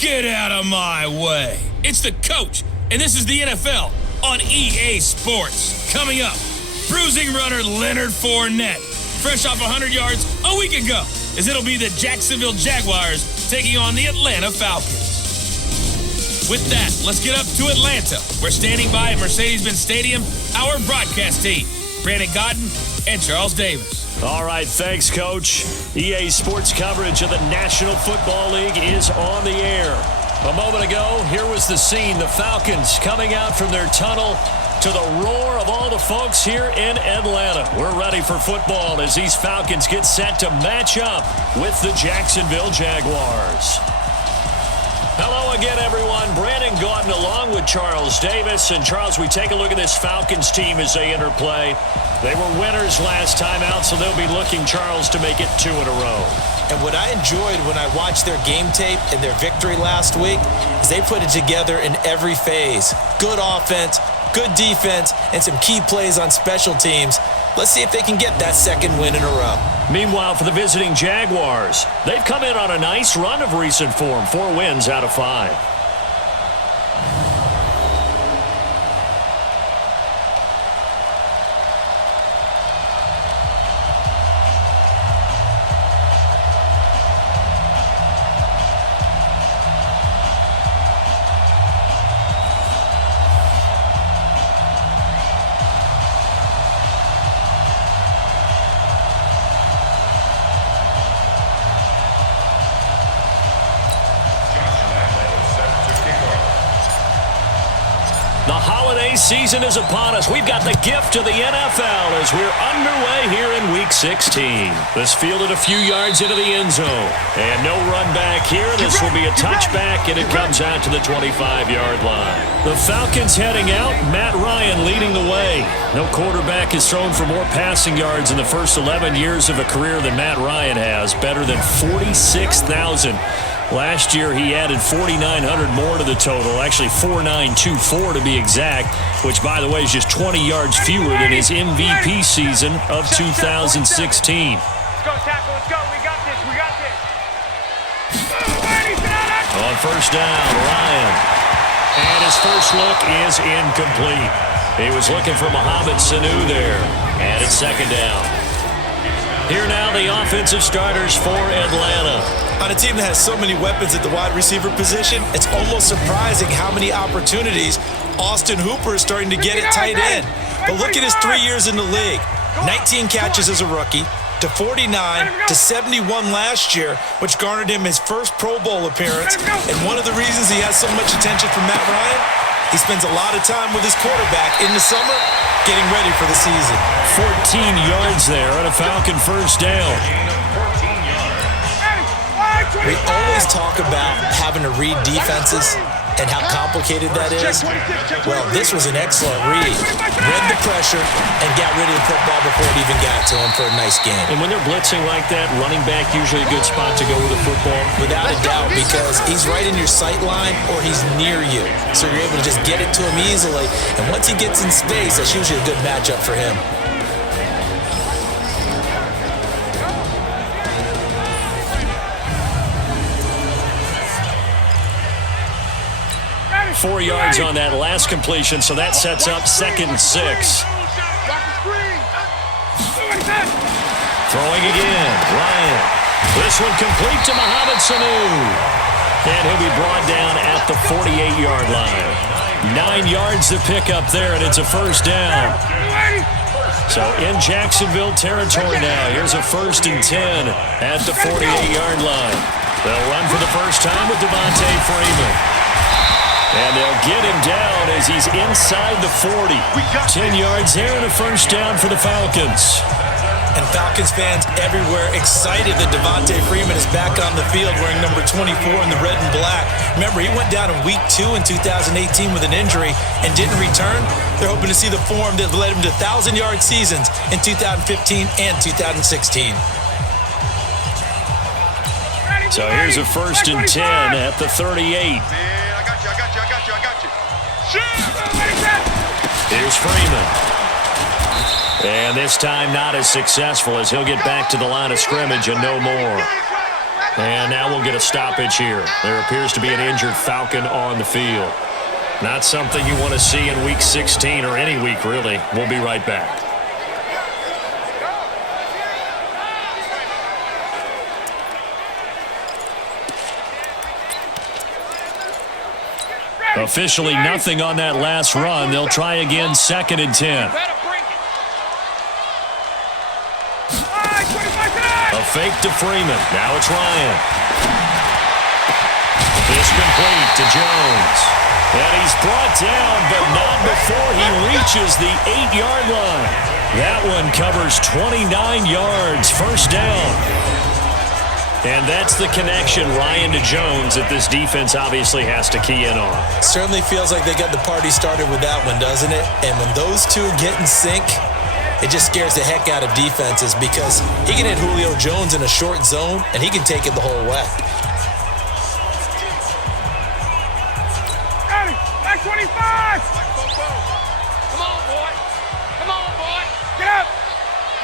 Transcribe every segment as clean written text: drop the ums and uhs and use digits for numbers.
Get out of my way. It's the coach, and this is the NFL on EA Sports. Coming up, bruising runner Leonard Fournette, fresh off 100 yards a week ago, as it'll be the Jacksonville Jaguars taking on the Atlanta Falcons. With that, let's get up to Atlanta. We're standing by at Mercedes-Benz Stadium, our broadcast team, Brandon Godden and Charles Davis. All right, thanks, Coach. EA Sports coverage of the National Football League is on the air. A moment ago, here was the scene. The Falcons coming out from their tunnel to the roar of all the folks here in Atlanta. We're ready for football as these Falcons get set to match up with the Jacksonville Jaguars. Hello again, everyone. Brandon Gaudin along with Charles Davis. And, Charles, we take a look at this Falcons team as they interplay. They were winners last time out, so they'll be looking, Charles, to make it 2 in a row. And what I enjoyed when I watched their game tape and their victory last week is they put it together in every phase. Good offense, good defense, and some key plays on special teams. Let's see if they can get that second win in a row. Meanwhile, for the visiting Jaguars, they've come in on a nice run of recent form, 4 wins out of 5. The holiday season is upon us. We've got the gift of the NFL as we're underway here in Week 16. This fielded a few yards into the end zone. And no run back here. This will be a touchback, and it comes out to the 25-yard line. The Falcons heading out. Matt Ryan leading the way. No quarterback has thrown for more passing yards in the first 11 years of a career than Matt Ryan has. Better than 46,000. Last year, he added 4,900 more to the total, actually 4,924 to be exact, which, by the way, is just 20 yards fewer than his MVP season of 2016. Let's go, tackle. Let's go. We got this. We got this. On first down, Ryan. And his first look is incomplete. He was looking for Mohamed Sanu there. And it's second down. Here now, the offensive starters for Atlanta. On a team that has so many weapons at the wide receiver position, it's almost surprising how many opportunities Austin Hooper is starting to get at tight end. But look at his 3 years in the league. 19 catches as a rookie, to 49, to 71 last year, which garnered him his first Pro Bowl appearance. And one of the reasons he has so much attention from Matt Ryan, he spends a lot of time with his quarterback in the summer getting ready for the season. 14 yards there on a Falcon first down. We always talk about having to read defenses and how complicated that is. Well, this was an excellent read. Read the pressure and got rid of the football before it even got to him for a nice game. And when they're blitzing like that, running back usually a good spot to go with the football? Without a doubt, because he's right in your sight line or he's near you. So you're able to just get it to him easily. And once he gets in space, that's usually a good matchup for him. 4 yards on that last completion, so that sets up 2nd and 6. Throwing again, Ryan. This one complete to Mohamed Sanu. And he'll be brought down at the 48-yard line. 9 yards to pick up there, and it's a first down. So in Jacksonville territory now. Here's a 1st and 10 at the 48-yard line. They'll run for the first time with Devontae Freeman. And they'll get him down as he's inside the 40. 10 yards there and a first down for the Falcons. And Falcons fans everywhere excited that Devontae Freeman is back on the field wearing number 24 in the red and black. Remember, he went down in Week 2 in 2018 with an injury and didn't return. They're hoping to see the form that led him to 1,000-yard seasons in 2015 and 2016. So here's a 1st and 10 at the 38. I got you. Here's Freeman. And this time not as successful as he'll get back to the line of scrimmage and no more. And now we'll get a stoppage here. There appears to be an injured Falcon on the field. Not something you want to see in Week 16 or any week, really. We'll be right back. Officially nothing on that last run. They'll try again, 2nd and 10. A fake to Freeman. Now it's Ryan. It's complete to Jones. And he's brought down, but not before he reaches the 8-yard line. That one covers 29 yards. First down. And that's the connection, Ryan to Jones, that this defense obviously has to key in on. Certainly feels like they got the party started with that one, doesn't it? And when those two get in sync, it just scares the heck out of defenses because he can hit Julio Jones in a short zone, and he can take it the whole way. Back 25! Come on, boy. Come on, boy. Get up.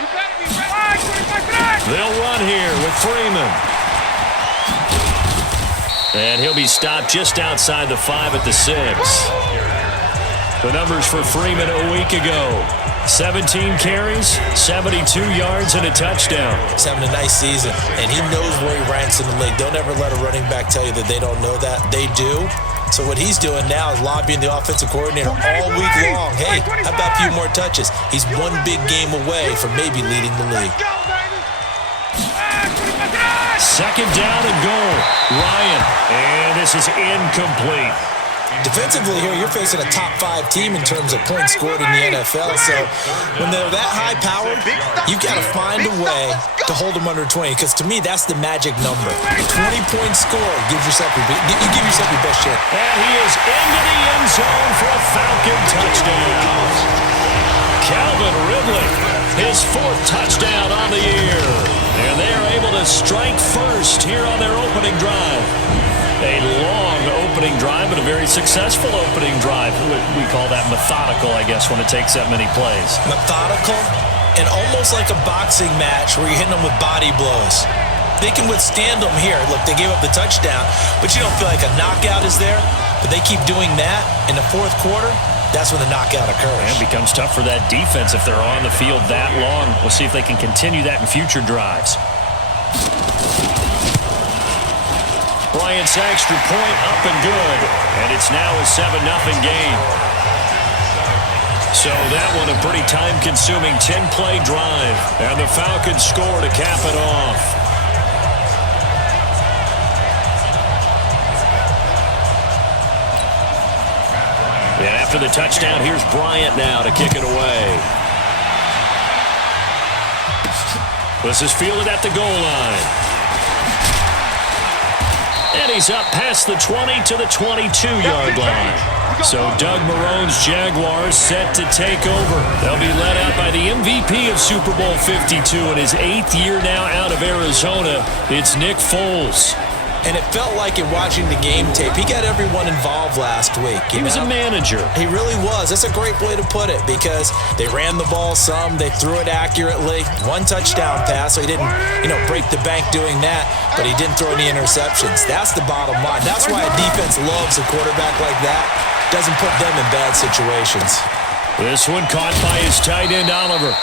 You better be ready. 25 tonight. They'll run here with Freeman. And he'll be stopped just outside the 5 at the 6. The numbers for Freeman a week ago. 17 carries, 72 yards, and a touchdown. He's having a nice season, and he knows where he ranks in the league. Don't ever let a running back tell you that they don't know that. They do. So what he's doing now is lobbying the offensive coordinator all week long. Hey, how about a few more touches? He's one big game away from maybe leading the league. 2nd down and goal. Ryan, and this is incomplete. Defensively here, you're facing a top 5 team in terms of points scored in the NFL. So when they're that high-powered, you've got to find a way to hold them under 20. Because to me, that's the magic number. 20-point score gives yourself you give yourself your best chance. And he is into the end zone for a Falcon touchdown. Calvin Ridley, his 4th touchdown on the year. And they are able to strike first here on their opening drive. A long opening drive, but a very successful opening drive. We call that methodical, I guess, when it takes that many plays. Methodical and almost like a boxing match where you're hitting them with body blows. They can withstand them here. Look, they gave up the touchdown, but you don't feel like a knockout is there. But they keep doing that in the 4th quarter. That's when the knockout occurs. And it becomes tough for that defense if they're on the field that long. We'll see if they can continue that in future drives. Bryant's extra point up and good. And it's now a 7-0 game. So that one a pretty time-consuming 10-play drive. And the Falcons score to cap it off. And after the touchdown, here's Bryant now to kick it away. This is fielded at the goal line. And he's up past the 20 to the 22-yard line. So Doug Marrone's Jaguars set to take over. They'll be led out by the MVP of Super Bowl 52 in his 8th year now out of Arizona. It's Nick Foles. And it felt like in watching the game tape, he got everyone involved last week. He was a manager. He really was. That's a great way to put it because they ran the ball some, they threw it accurately. 1 touchdown pass, so he didn't, break the bank doing that, but he didn't throw any interceptions. That's the bottom line. That's why a defense loves a quarterback like that. Doesn't put them in bad situations. This one caught by his tight end, Oliver.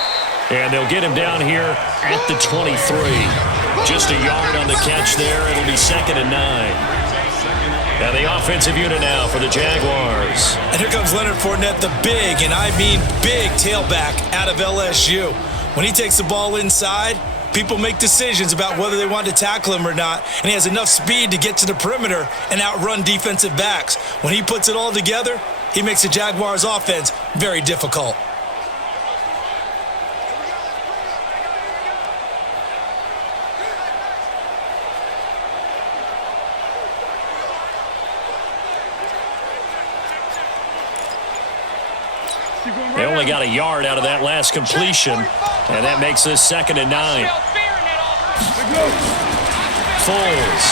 And they'll get him down here at the 23. Just a yard on the catch there. It'll be 2nd and 9. Now the offensive unit now for the Jaguars. And here comes Leonard Fournette, the big, and I mean big, tailback out of LSU. When he takes the ball inside, people make decisions about whether they want to tackle him or not, and he has enough speed to get to the perimeter and outrun defensive backs. When he puts it all together, he makes the Jaguars' offense very difficult. They only got a yard out of that last completion, and that makes this 2nd and 9. Foles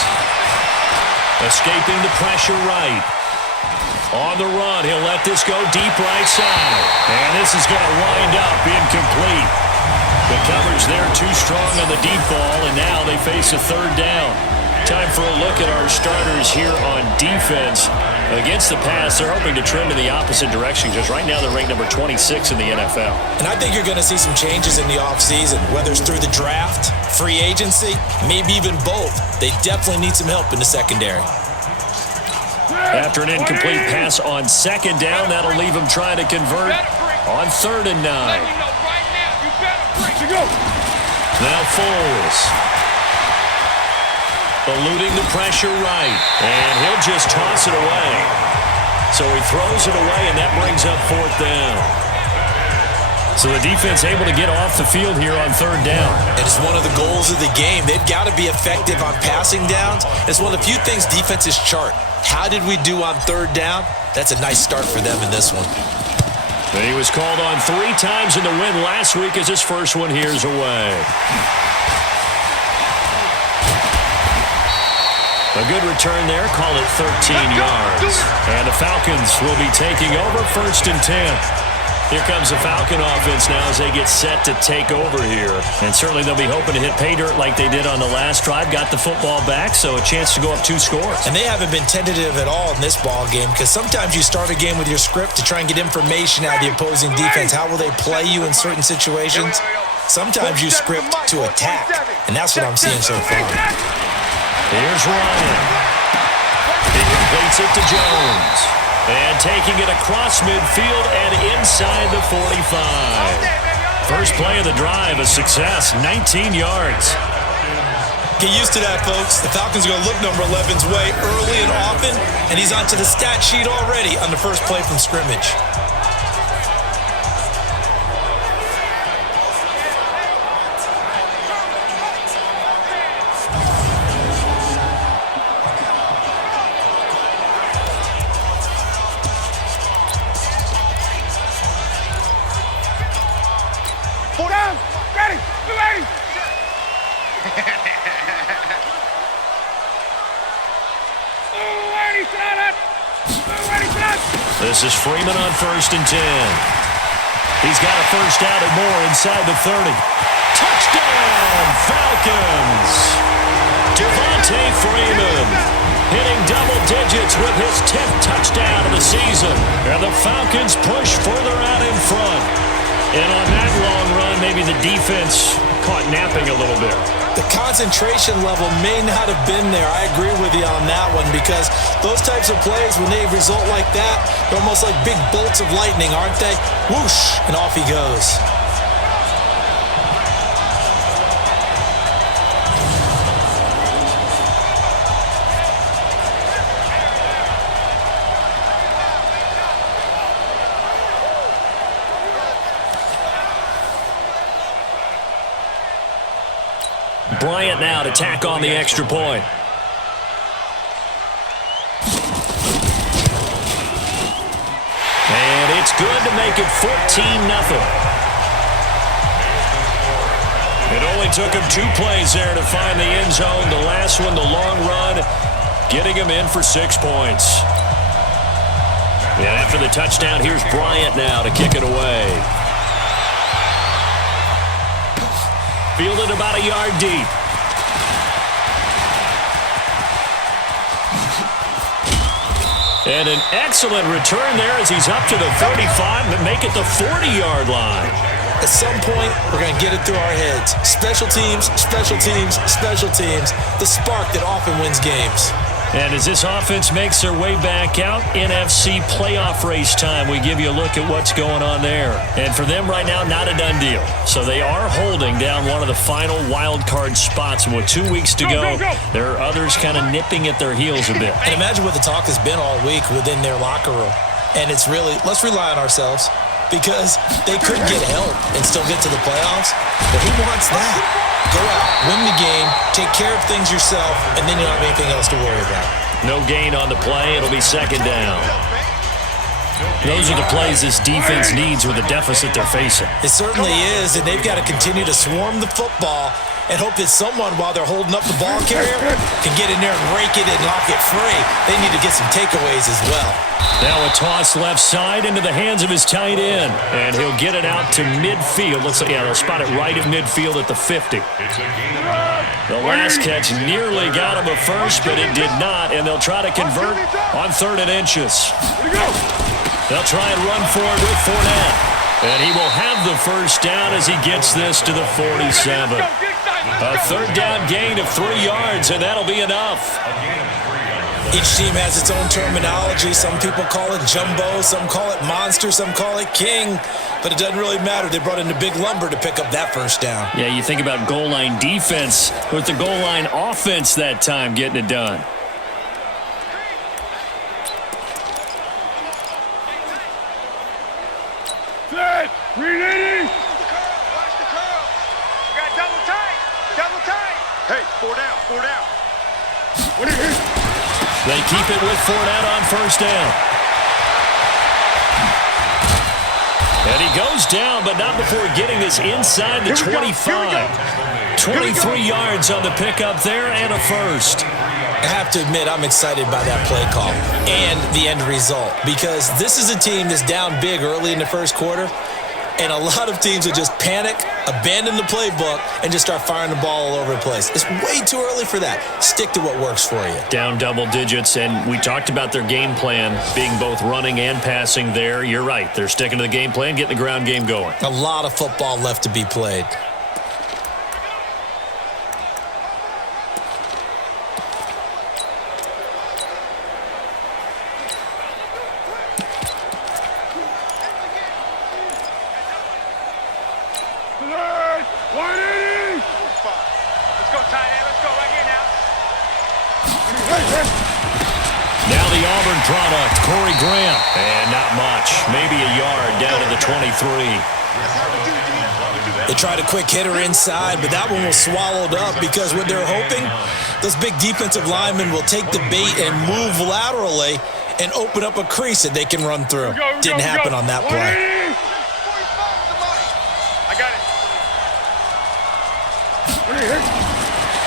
escaping the pressure right. On the run, he'll let this go deep right side. And this is going to wind up incomplete. The coverage there too strong on the deep ball, and now they face a 3rd down. Time for a look at our starters here on defense. Against the pass, they're hoping to trend in the opposite direction because right now they're ranked number 26 in the NFL. And I think you're going to see some changes in the offseason, whether it's through the draft, free agency, maybe even both. They definitely need some help in the secondary. After an incomplete pass on second down, that'll leave him trying to convert on 3rd and 9. Now Foles. Eluding the pressure right. And he'll just toss it away. So he throws it away, and that brings up 4th down. So the defense able to get off the field here on 3rd down. It is one of the goals of the game. They've got to be effective on passing downs. It's one of the few things defenses chart. How did we do on 3rd down? That's a nice start for them in this one. He was called on 3 times in the win last week as his first one here's away. A good return there, call it 13 yards. And the Falcons will be taking over 1st and 10. Here comes the Falcon offense now as they get set to take over here. And certainly they'll be hoping to hit pay dirt like they did on the last drive. Got the football back, so a chance to go up 2 scores. And they haven't been tentative at all in this ball game because sometimes you start a game with your script to try and get information out of the opposing defense. How will they play you in certain situations? Sometimes you script to attack, and that's what I'm seeing so far. Here's Ryan. He completes it to Jones. And taking it across midfield and inside the 45. First play of the drive, a success, 19 yards. Get used to that, folks. The Falcons are going to look number 11's way early and often, and he's onto the stat sheet already on the first play from scrimmage. This is Freeman on 1st and 10. He's got a first down and more inside the 30. Touchdown, Falcons! Devontae Freeman hitting double digits with his 10th touchdown of the season. And the Falcons push further out in front. And on that long run, maybe the defense caught napping a little bit. The concentration level may not have been there. I agree with you on that one because those types of plays, when they result like that, they're almost like big bolts of lightning, aren't they? Whoosh, and off he goes. Bryant now to tack on the extra point. And it's good to make it 14-0. It only took him 2 plays there to find the end zone. The last one, the long run, getting him in for 6 points. And after the touchdown, here's Bryant now to kick it away. Fielded about a yard deep. And an excellent return there as he's up to the 35 and make it the 40-yard line. At some point, we're going to get it through our heads. Special teams, special teams, special teams. The spark that often wins games. And as this offense makes their way back out, NFC playoff race time, we give you a look at what's going on there. And for them right now, not a done deal. So they are holding down one of the final wild card spots. And with 2 weeks to go, there are others kind of nipping at their heels a bit. And imagine what the talk has been all week within their locker room. And it's really, let's rely on ourselves because they could get help and still get to the playoffs. But who wants that? Go out, win the game, take care of things yourself, and then you don't have anything else to worry about. No gain on the play. It'll be 2nd down. Those are the plays this defense needs with the deficit they're facing. It certainly is, and they've got to continue to swarm the football and hope that someone, while they're holding up the ball carrier, can get in there and rake it and knock it free. They need to get some takeaways as well. Now a toss left side into the hands of his tight end, and he'll get it out to midfield. Looks like, yeah, they'll spot it right at midfield at the 50. The last catch nearly got him a first, but it did not, and they'll try to convert on 3rd and inches. They'll try and run forward with Fournette, and he will have the first down as he gets this to the 47. A 3rd down gain of 3 yards, and that'll be enough. Each team has its own terminology. Some people call it jumbo, some call it monster, some call it king. But it doesn't really matter. They brought in the big lumber to pick up that first down. Yeah, you think about goal line defense with the goal line offense that time getting it done. Set. Ready. Watch the curl. You got double tight. Double tight. Hey, 4 down. 4 down. What are you? They keep it with Fournette on first down. And he goes down, but not before getting this inside the 25. 23 yards on the pickup there and a first. I have to admit, I'm excited by that play call and the end result, because this is a team that's down big early in the first quarter, and a lot of teams will just panic, abandon the playbook, and just start firing the ball all over the place. It's way too early for that. Stick to what works for you. Down double digits, and we talked about their game plan being both running and passing there. You're right. They're sticking to the game plan, getting the ground game going. A lot of football left to be played. Now the Auburn product, Corey Graham. And not much. Maybe a yard down to the 23. They tried a quick hitter inside, but that one was swallowed up because what they're hoping, those big defensive linemen will take the bait and move laterally and open up a crease that they can run through. Didn't happen on that play. I got it.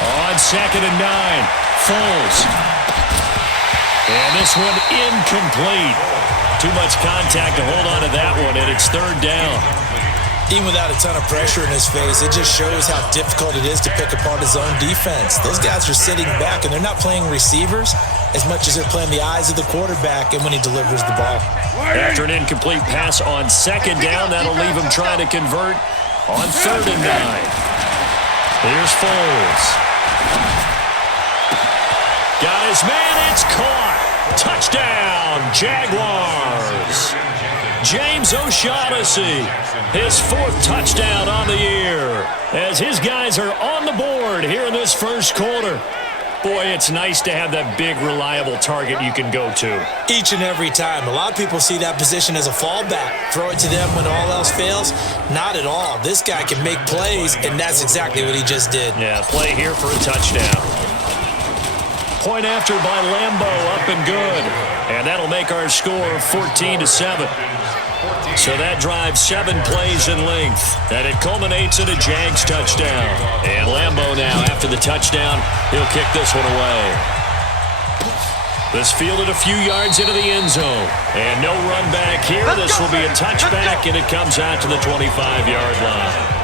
On 2nd and 9, Foles. And this one incomplete. Too much contact to hold on to that one, and it's 3rd down. Even without a ton of pressure in his face, it just shows how difficult it is to pick apart his own defense. Those guys are sitting back, and they're not playing receivers as much as they're playing the eyes of the quarterback and when he delivers the ball. After an incomplete pass on 2nd down, that'll leave him trying to convert on 3rd and 9. Here's Foles. Got his man, it's caught. Touchdown, Jaguars. James O'Shaughnessy, his 4th touchdown on the year, as his guys are on the board here in this first quarter. Boy, it's nice to have that big, reliable target you can go to. Each and every time. A lot of people see that position as a fallback. Throw it to them when all else fails. Not at all. This guy can make plays, and that's exactly what he just did. Yeah, play here for a touchdown. Point after by Lambo, up and good. And that'll make our score 14-7. So that drives 7 plays in length. And it culminates in a Jags touchdown. And Lambo now, after the touchdown, he'll kick this one away. This fielded a few yards into the end zone. And no run back here. This will be a touchback, and it comes out to the 25-yard line.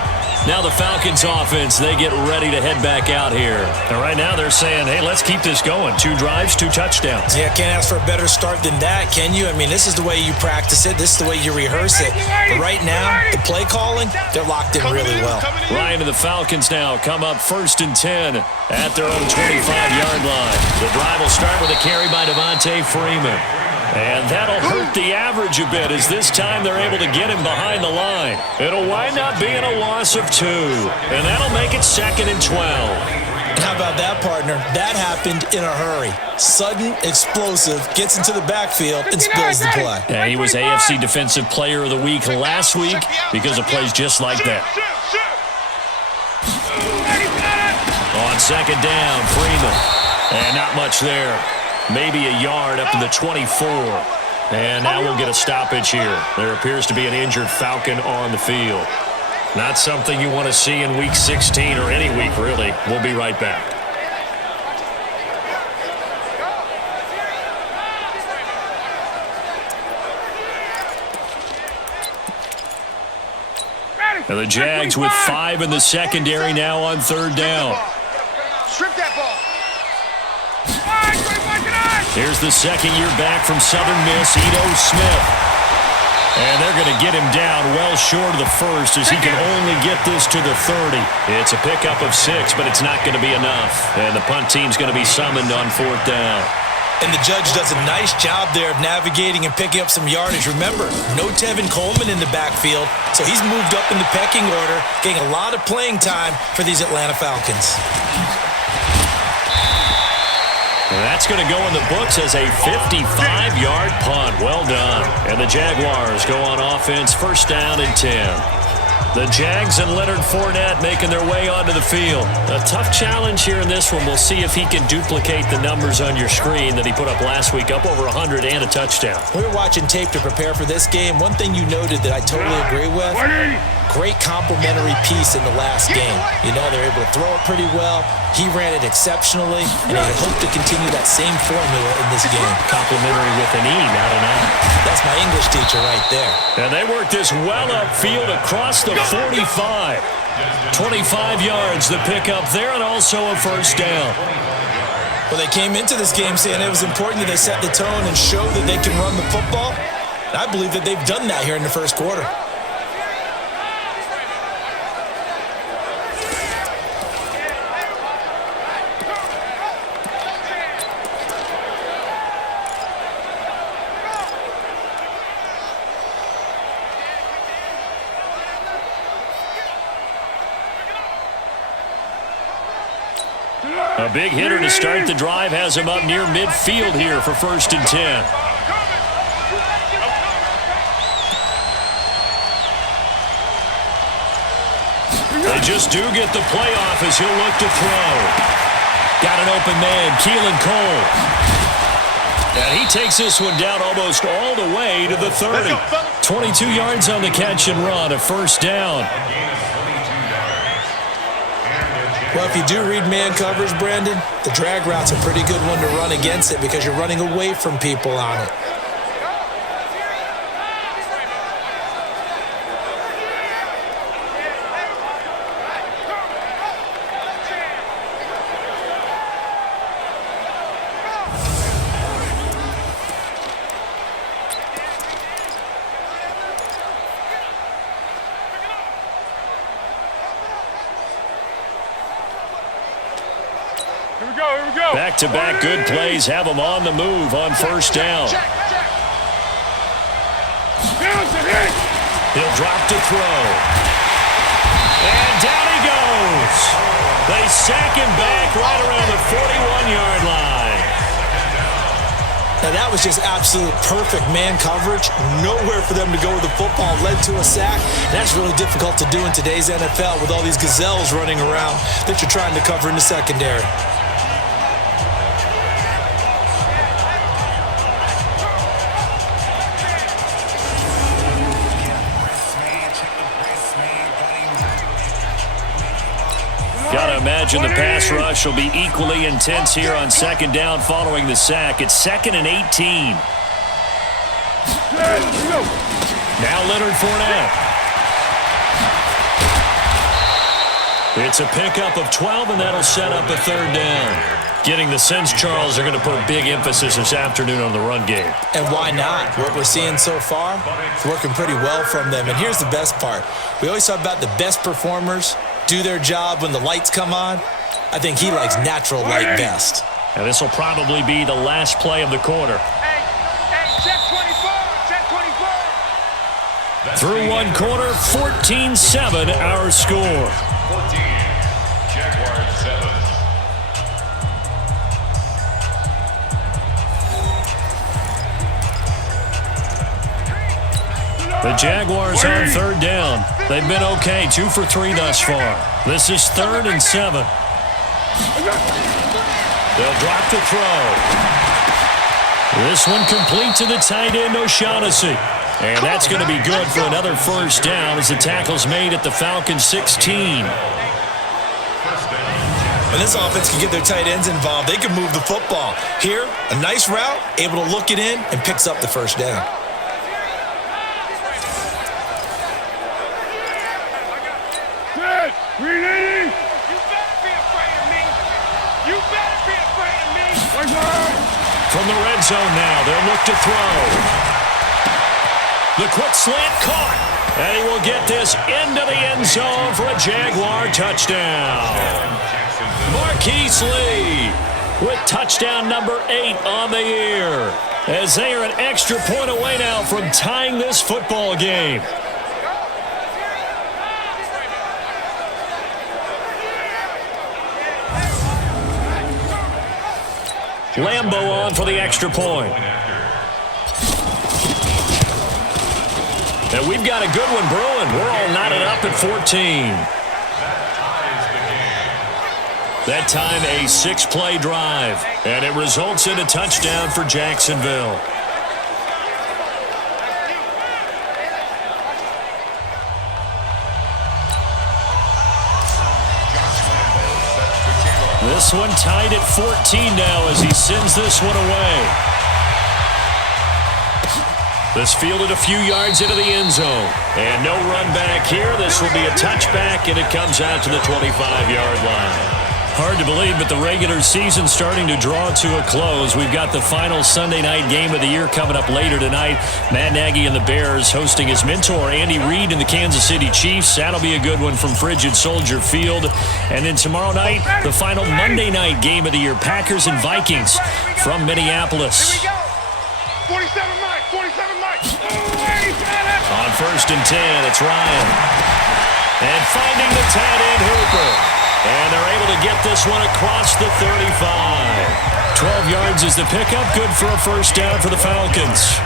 Now the Falcons offense, they get ready to head back out here. And right now they're saying, hey, let's keep this going. 2 drives, 2 touchdowns. Yeah, can't ask for a better start than that, can you? I mean, this is the way you practice it. This is the way you rehearse it. But right now, the play calling, they're locked in really well. Ryan and the Falcons now come up 1st and 10 at their own 25-yard line. The drive will start with a carry by Devontae Freeman. And that'll hurt the average a bit as this time they're able to get him behind the line. It'll wind up being a loss of 2. And that'll make it 2nd and 12. How about that, partner? That happened in a hurry. Sudden, explosive, gets into the backfield and spills the play. Yeah, he was AFC Defensive Player of the Week last week because of plays just like that. On 2nd down, Freeman. And not much there. Maybe a yard up to the 24. And now we'll get a stoppage here. There appears to be an injured Falcon on the field. Not something you want to see in Week 16 or any week, really. We'll be right back. And the Jags with 5 in the secondary now on 3rd down. Strip that ball. Here's the second year back from Southern Miss, Ito Smith. And they're going to get him down well short of the first as he can only get this to the 30. It's a pickup of 6, but it's not going to be enough. And the punt team's going to be summoned on 4th down. And the judge does a nice job there of navigating and picking up some yardage. Remember, no Tevin Coleman in the backfield, so he's moved up in the pecking order, getting a lot of playing time for these Atlanta Falcons. And that's going to go in the books as a 55-yard punt. Well done. And the Jaguars go on offense, 1st down and 10. The Jags and Leonard Fournette making their way onto the field. A tough challenge here in this one. We'll see if he can duplicate the numbers on your screen that he put up last week, up over 100 and a touchdown. We were watching tape to prepare for this game. One thing you noted that I totally agree with, great complimentary piece in the last game. You know, they're able to throw it pretty well. He ran it exceptionally, and I hope to continue that same formula in this game. Complimentary with an E, not an I. That's my English teacher right there. And they work this well upfield across the 45. 25 yards the pickup there, and also a 1st down. Well, they came into this game saying it was important that they set the tone and show that they can run the football. And I believe that they've done that here in the 1st quarter. A big hitter to start the drive has him up near midfield here for 1st and 10. They just do get the play off as he'll look to throw. Got an open man, Keelan Cole. And he takes this one down almost all the way to the 30. 22 yards on the catch and run, a 1st down. Well, if you do read man coverage, Brandon, the drag route's a pretty good one to run against it because you're running away from people on it. Back-to-back good plays have them on the move on 1st down. He'll drop to throw. And down he goes. They sack him back right around the 41-yard line. Now, that was just absolute perfect man coverage. Nowhere for them to go with the football. Led to a sack. That's really difficult to do in today's NFL with all these gazelles running around that you're trying to cover in the secondary. Gotta imagine the pass rush will be equally intense here on 2nd down following the sack. It's 2nd and 18. Now Leonard Fournette. It's a pickup of 12, and that'll set up a 3rd down. Getting the sense, Charles, are going to put a big emphasis this afternoon on the run game. And why not? What we're seeing so far, it's working pretty well from them. And here's the best part. We always talk about the best performers do their job when the lights come on. I think he likes natural light best. And this will probably be the last play of the quarter. Hey, check 24, check 24. Through one quarter, 14-7 our score. 14, Jaguars 7. The Jaguars on 3rd down. They've been okay, 2 for 3 thus far. This is 3rd and 7. They'll drop to throw. This one complete to the tight end, O'Shaughnessy. And that's going to be good for another first down as the tackle's made at the Falcons 16. When this offense can get their tight ends involved, they can move the football. Here, a nice route, able to look it in, and picks up the first down. Good. Ready? You better be afraid of me. You better be afraid of me. From the red zone now, they'll look to throw. The quick slant caught. And he will get this into the end zone for a Jaguar touchdown. Marquise Lee with touchdown number 8 on the year, as they are an extra point away now from tying this football game. Lambo on for the extra point. And we've got a good one brewing. We're all knotted up at 14. That time a 6-play drive, and it results in a touchdown for Jacksonville. This one tied at 14 now as he sends this one away. This fielded a few yards into the end zone. And no run back here. This will be a touchback, and it comes out to the 25-yard line. Hard to believe, but the regular season's starting to draw to a close. We've got the final Sunday night game of the year coming up later tonight. Matt Nagy and the Bears hosting his mentor, Andy Reid, and the Kansas City Chiefs. That'll be a good one from Frigid Soldier Field. And then tomorrow night, the final Monday night game of the year, Packers and Vikings from Minneapolis. Here we go. 47 Mike. 47 Mike. On 1st and 10, it's Ryan. And finding the tight end Hooper. And they're able to get this one across the 35. 12 yards is the pickup. Good for a first down for the Falcons.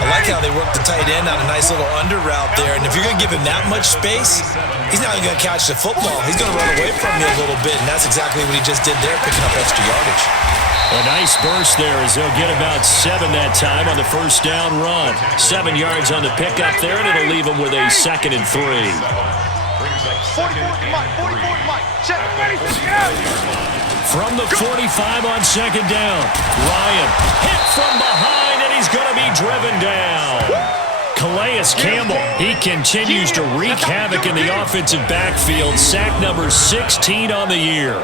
I like how they work the tight end on a nice little under route there. And if you're going to give him that much space, he's not even going to catch the football. He's going to run away from you a little bit, and that's exactly what he just did there, picking up extra yardage. A nice burst there as they'll get about 7 that time on the first down run. 7 yards on the pickup there, and it'll leave them with a 2nd and 3. 44 Mike. 44 Mike. Check. Ready. Get out. From the 45 on 2nd down, Ryan hit from behind, and he's going to be driven down. Calais Campbell, he continues to wreak havoc in the offensive backfield. Sack number 16 on the year.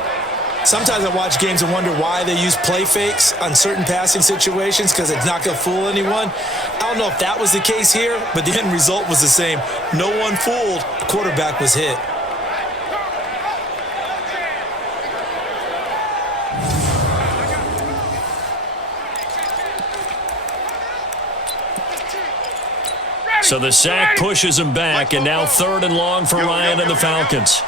Sometimes I watch games and wonder why they use play fakes on certain passing situations because it's not going to fool anyone. I don't know if that was the case here, but the end result was the same. No one fooled. The quarterback was hit. So the sack pushes him back, and now 3rd and long for Ryan and the Falcons.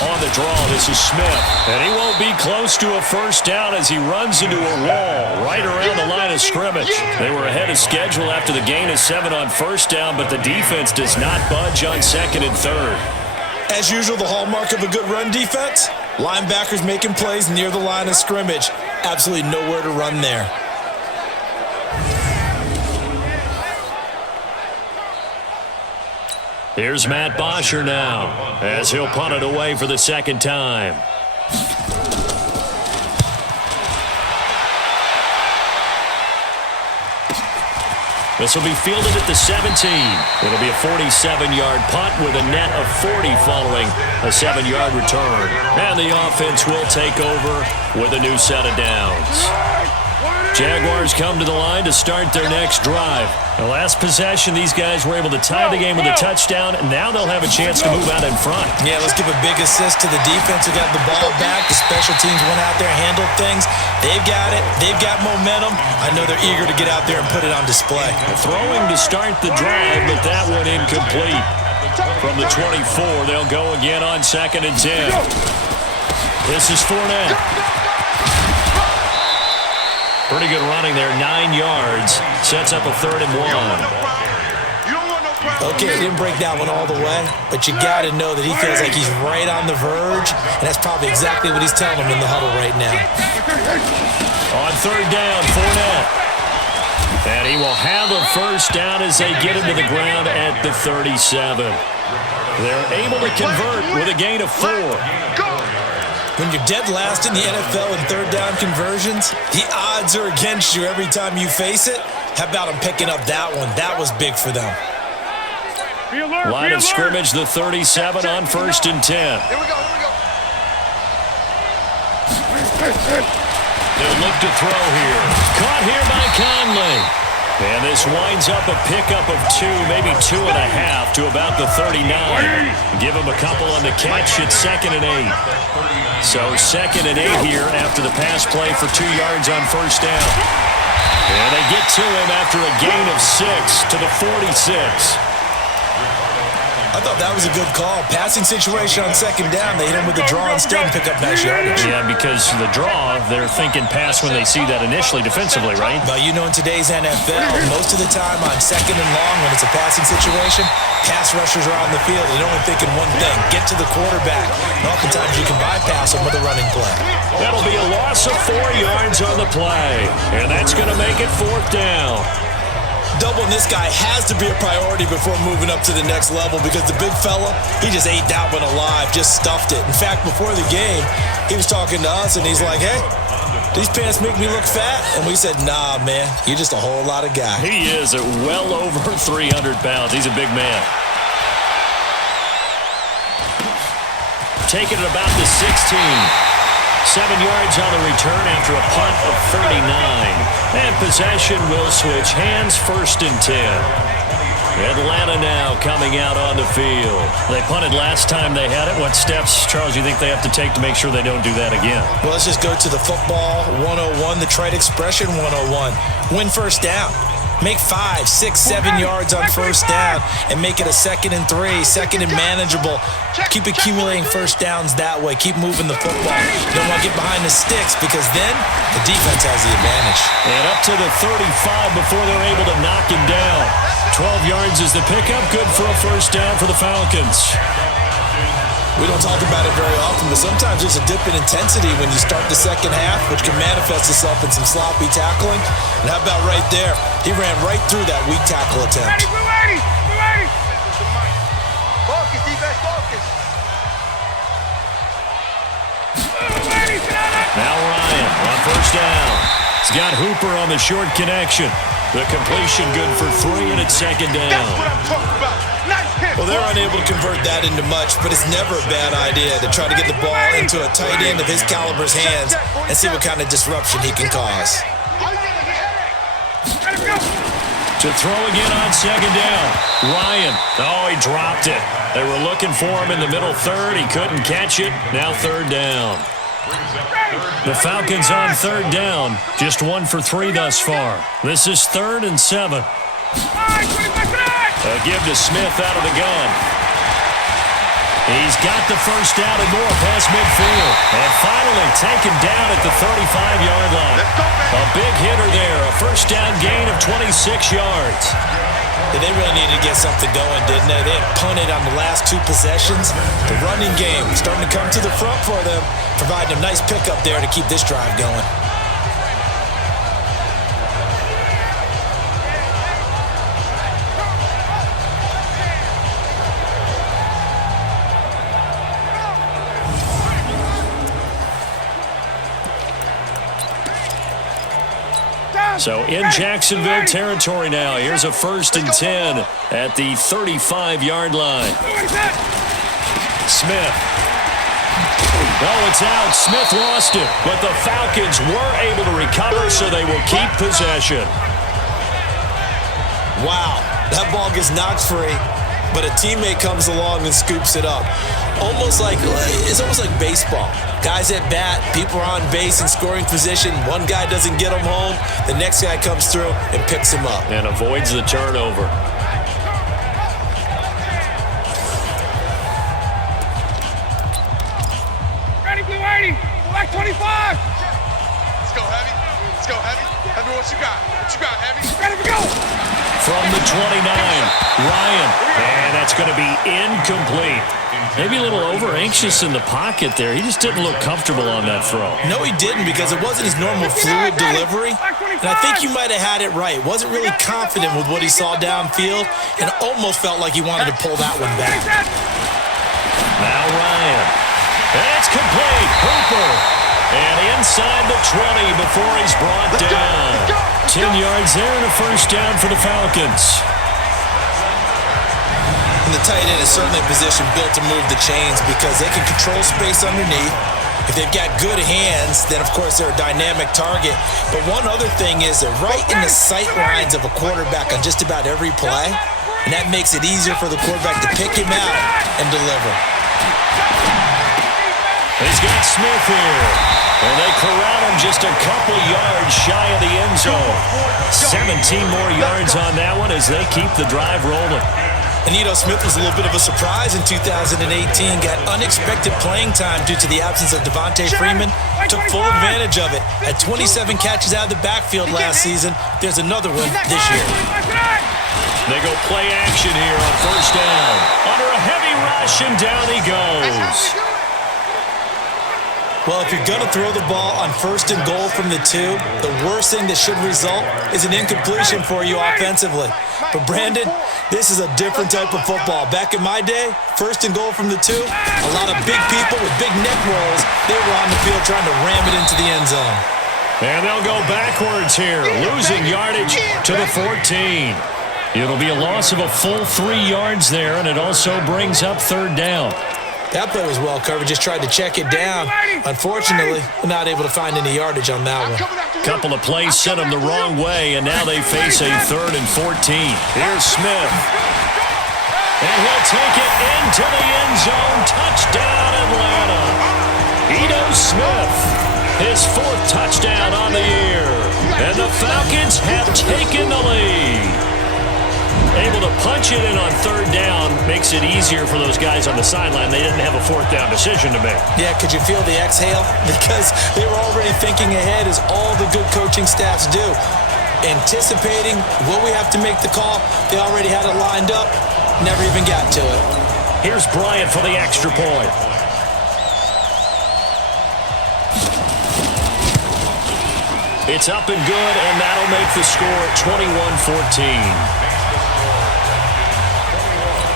On the draw, this is Smith, and he won't be close to a first down as he runs into a wall right around the line of scrimmage. They were ahead of schedule after the gain of 7 on first down, but the defense does not budge on 2nd and 3rd. As usual, the hallmark of a good run defense, linebackers making plays near the line of scrimmage. Absolutely nowhere to run there. Here's Matt Bosher now, as he'll punt it away for the 2nd time. This will be fielded at the 17. It'll be a 47-yard punt with a net of 40 following a 7-yard return. And the offense will take over with a new set of downs. Jaguars come to the line to start their next drive. The last possession, these guys were able to tie the game with a touchdown, and now they'll have a chance to move out in front. Yeah, let's give a big assist to the defense who got the ball back. The special teams went out there and handled things. They've got it. They've got momentum. I know they're eager to get out there and put it on display. Throwing to start the drive, but that one incomplete. From the 24, they'll go again on 2nd and 10. This is Fournette. Pretty good running there, 9 yards. Sets up a 3rd and 1. You don't want no Okay, he didn't break that one all the way, but you got to know that he feels like he's right on the verge, and that's probably exactly what he's telling him in the huddle right now. On third down, Fournette. And he will have a first down as they get him to the ground at the 37. They're able to convert with a gain of 4. When you're dead last in the NFL in third down conversions, the odds are against you every time you face it. How about him picking up that one? That was big for them. Line of scrimmage, the 37 on first and 10. Here we go, here we go. They'll look to throw here. Caught here by Conley. And this winds up a pickup of 2, maybe 2.5 to about the 39. Give him a couple on the catch. It's 2nd and 8. So 2nd and 8 here after the pass play for 2 yards on first down. And they get to him after a gain of 6 to the 46. I thought that was a good call. Passing situation on second down. They hit him with the draw instead and pick up nice yardage. Yeah, because the draw, they're thinking pass when they see that initially defensively, right? But you know, in today's NFL, most of the time on second and long when it's a passing situation, pass rushers are on the field. They're only thinking one thing, get to the quarterback. And oftentimes you can bypass them with a running play. That'll be a loss of 4 yards on the play. And that's going to make it 4th down. Doubling this guy has to be a priority before moving up to the next level because the big fella, he just ate that one alive, just stuffed it. In fact, before the game, he was talking to us and he's like, hey, these pants make me look fat? And we said, nah, man, you're just a whole lot of guy. He is at well over 300 pounds. He's a big man. Taking it about the 16. 7 yards on the return after a punt of 39. And possession will switch hands, 1st and 10. Atlanta now coming out on the field. They punted last time they had it. What steps, Charles, do you think they have to take to make sure they don't do that again? Well, let's just go to the football 101, the trade expression 101. Win first down. Make 5, 6, 7 yards on first down and make it a 2nd and 3, 2nd and manageable. Keep accumulating first downs that way. Keep moving the football. You don't want to get behind the sticks because then the defense has the advantage. And up to the 35 before they're able to knock him down. 12 yards is the pickup. Good for a first down for the Falcons. We don't talk about it very often, but sometimes there's a dip in intensity when you start the second half, which can manifest itself in some sloppy tackling. And how about right there? He ran right through that weak tackle attempt. Ready. Focus, defense, focus. Now Ryan on first down. He's got Hooper on the short connection. The completion good for 3, and it's 2nd down. That's what I'm talking about. Nice hit. Well, they're unable to convert that into much, but it's never a bad idea to try to get the ball into a tight end of his caliber's hands and see what kind of disruption he can cause. To throw again on 2nd down. Ryan. Oh, he dropped it. They were looking for him in the middle third. He couldn't catch it. Now 3rd down. The Falcons on 3rd down. Just 1 for 3 thus far. This is 3rd and 7. A give to Smith out of the gun. He's got the first down and more past midfield. And finally taken down at the 35-yard line. A big hitter there. A first down gain of 26 yards. Yeah, they really needed to get something going, didn't they? They had punted on the last 2 possessions. The running game starting to come to the front for them, providing a nice pickup there to keep this drive going. So in Jacksonville territory now. Here's a 1st and 10 at the 35-yard line. Smith. Oh, it's out. Smith lost it. But the Falcons were able to recover, so they will keep possession. Wow, that ball gets knocked free, but a teammate comes along and scoops it up. It's almost like baseball. Guys at bat, people are on base in scoring position. One guy doesn't get him home. The next guy comes through and picks him up. And avoids the turnover. Ready, blue 80. Black 25. Let's go, Heavy. Let's go, Heavy. Heavy, what you got? What you got, Heavy? Ready to go. from the 29. Ryan, and that's going to be incomplete. Maybe a little over-anxious in the pocket there. He just didn't look comfortable on that throw. No, he didn't, because it wasn't his normal fluid delivery. And I think you might have had it right. Wasn't really confident with what he saw downfield and almost felt like he wanted to pull that one back. Now Ryan. And it's complete. Hooper. And inside the 20 before he's brought down. 10 yards there and a first down for the Falcons. And the tight end is certainly a position built to move the chains because they can control space underneath. If they've got good hands, then of course they're a dynamic target. But one other thing is they're right in the sight lines of a quarterback on just about every play. And that makes it easier for the quarterback to pick him out and deliver. He's got Smith here. And they corral him just a couple yards shy of the end zone. 17 more yards on that one as they keep the drive rolling. And Smith was a little bit of a surprise in 2018. Got unexpected playing time due to the absence of Devontae Freeman. Took full advantage of it. Had 27 catches out of the backfield last season. There's another one this year. They go play action here on first down. Under a heavy rush, and down he goes. Well, if you're going to throw the ball on first and goal from the 2, the worst thing that should result is an incompletion for you offensively. But Brandon, this is a different type of football. Back in my day, first and goal from the 2, a lot of big people with big neck rolls, they were on the field trying to ram it into the end zone. And they'll go backwards here, losing yardage to the 14. It'll be a loss of a full 3 yards there, and it also brings up third down. That play was well covered, just tried to check it down. Unfortunately, we're not able to find any yardage on that one. Couple of plays sent them the wrong way, and now they face a 3rd and 14. Here's Smith. And he'll take it into the end zone. Touchdown, Atlanta. Ito Smith, his 4th touchdown on the year. And the Falcons have taken the lead. Able to punch it in on third down makes it easier for those guys on the sideline. They didn't have a 4th down decision to make. Yeah, could you feel the exhale? Because they were already thinking ahead, as all the good coaching staffs do. Anticipating what we have to make the call. They already had it lined up. Never even got to it. Here's Bryant for the extra point. It's up and good, and that'll make the score 21-14.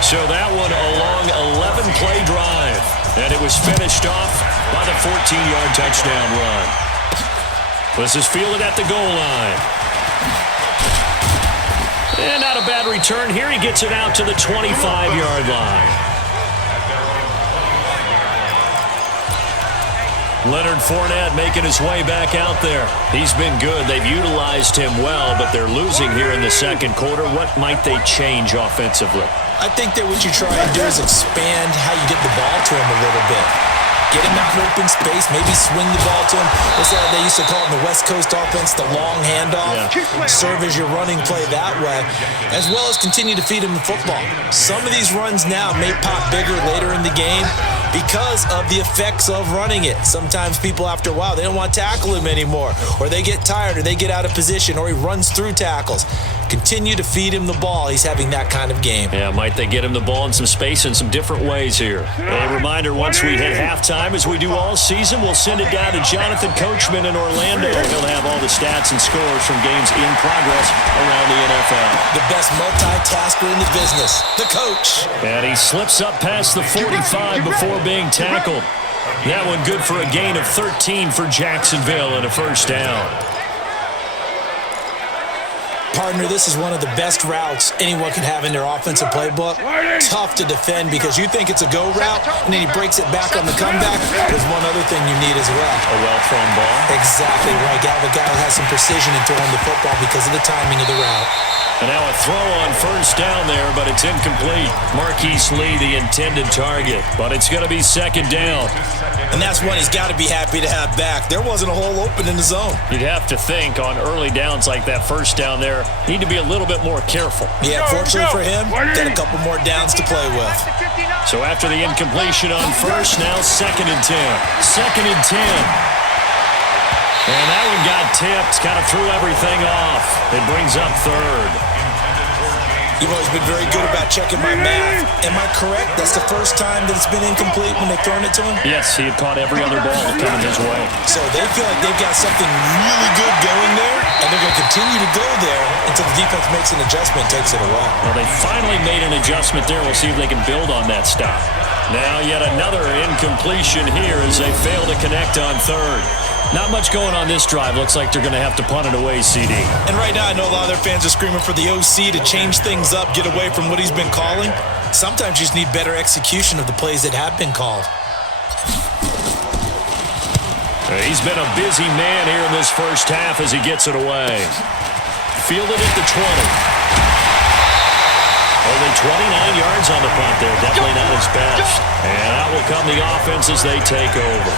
So that one a long 11-play drive, and it was finished off by the 14-yard touchdown run. This is fielded at the goal line. And not a bad return here. He gets it out to the 25-yard line. Leonard Fournette making his way back out there. He's been good. They've utilized him well, but they're losing here in the second quarter. What might they change offensively? I think that what you try and do is expand how you get the ball to him a little bit. Get him out in open space, maybe swing the ball to him. What's that they used to call it in the West Coast offense, the long handoff? Yeah. Serve as your running play that way, as well as continue to feed him the football. Some of these runs now may pop bigger later in the game because of the effects of running it. Sometimes people, after a while, they don't want to tackle him anymore, or they get tired, or they get out of position, or he runs through tackles. Continue to feed him the ball. He's having that kind of game. Yeah, might they get him the ball in some space in some different ways here. A reminder, once we hit halftime, as we do all season, we'll send it down to Jonathan Coachman in Orlando. He'll have all the stats and scores from games in progress around the NFL. The best multitasker in the business, the coach. And he slips up past the 45 before being tackled. That one good for a gain of 13 for Jacksonville and a first down. Partner, this is one of the best routes anyone can have in their offensive playbook. Tough to defend because you think it's a go route, and then he breaks it back on the comeback. There's one other thing you need as well. A well-thrown ball. Exactly right. Have a guy who has some precision in throwing the football because of the timing of the route. And now a throw on first down there, but it's incomplete. Marquise Lee, the intended target, but it's going to be second down. And that's one he's got to be happy to have back. There wasn't a hole open in the zone. You'd have to think on early downs like that first down there, need to be a little bit more careful. Yeah, fortunately for him, got a couple more downs to play with. So after the incompletion on first, now second and 10. Second and 10. And that one got tipped, kind of threw everything off. It brings up third. You've always been very good about checking my math. Am I correct? That's the first time that it's been incomplete when they've thrown it to him? Yes, he had caught every other ball coming his way. So they feel like they've got something really good going there, and they're going to continue to go there until the defense makes an adjustment and takes it away. Well, they finally made an adjustment there. We'll see if they can build on that stop. Now yet another incompletion here as they fail to connect on third. Not much going on this drive. Looks like they're going to have to punt it away, CD. And right now, I know a lot of their fans are screaming for the OC to change things up, get away from what he's been calling. Sometimes you just need better execution of the plays that have been called. He's been a busy man here in this first half as he gets it away. Fielded at the 20. Only 29 yards on the punt there. Definitely not his best. And out will come the offense as they take over.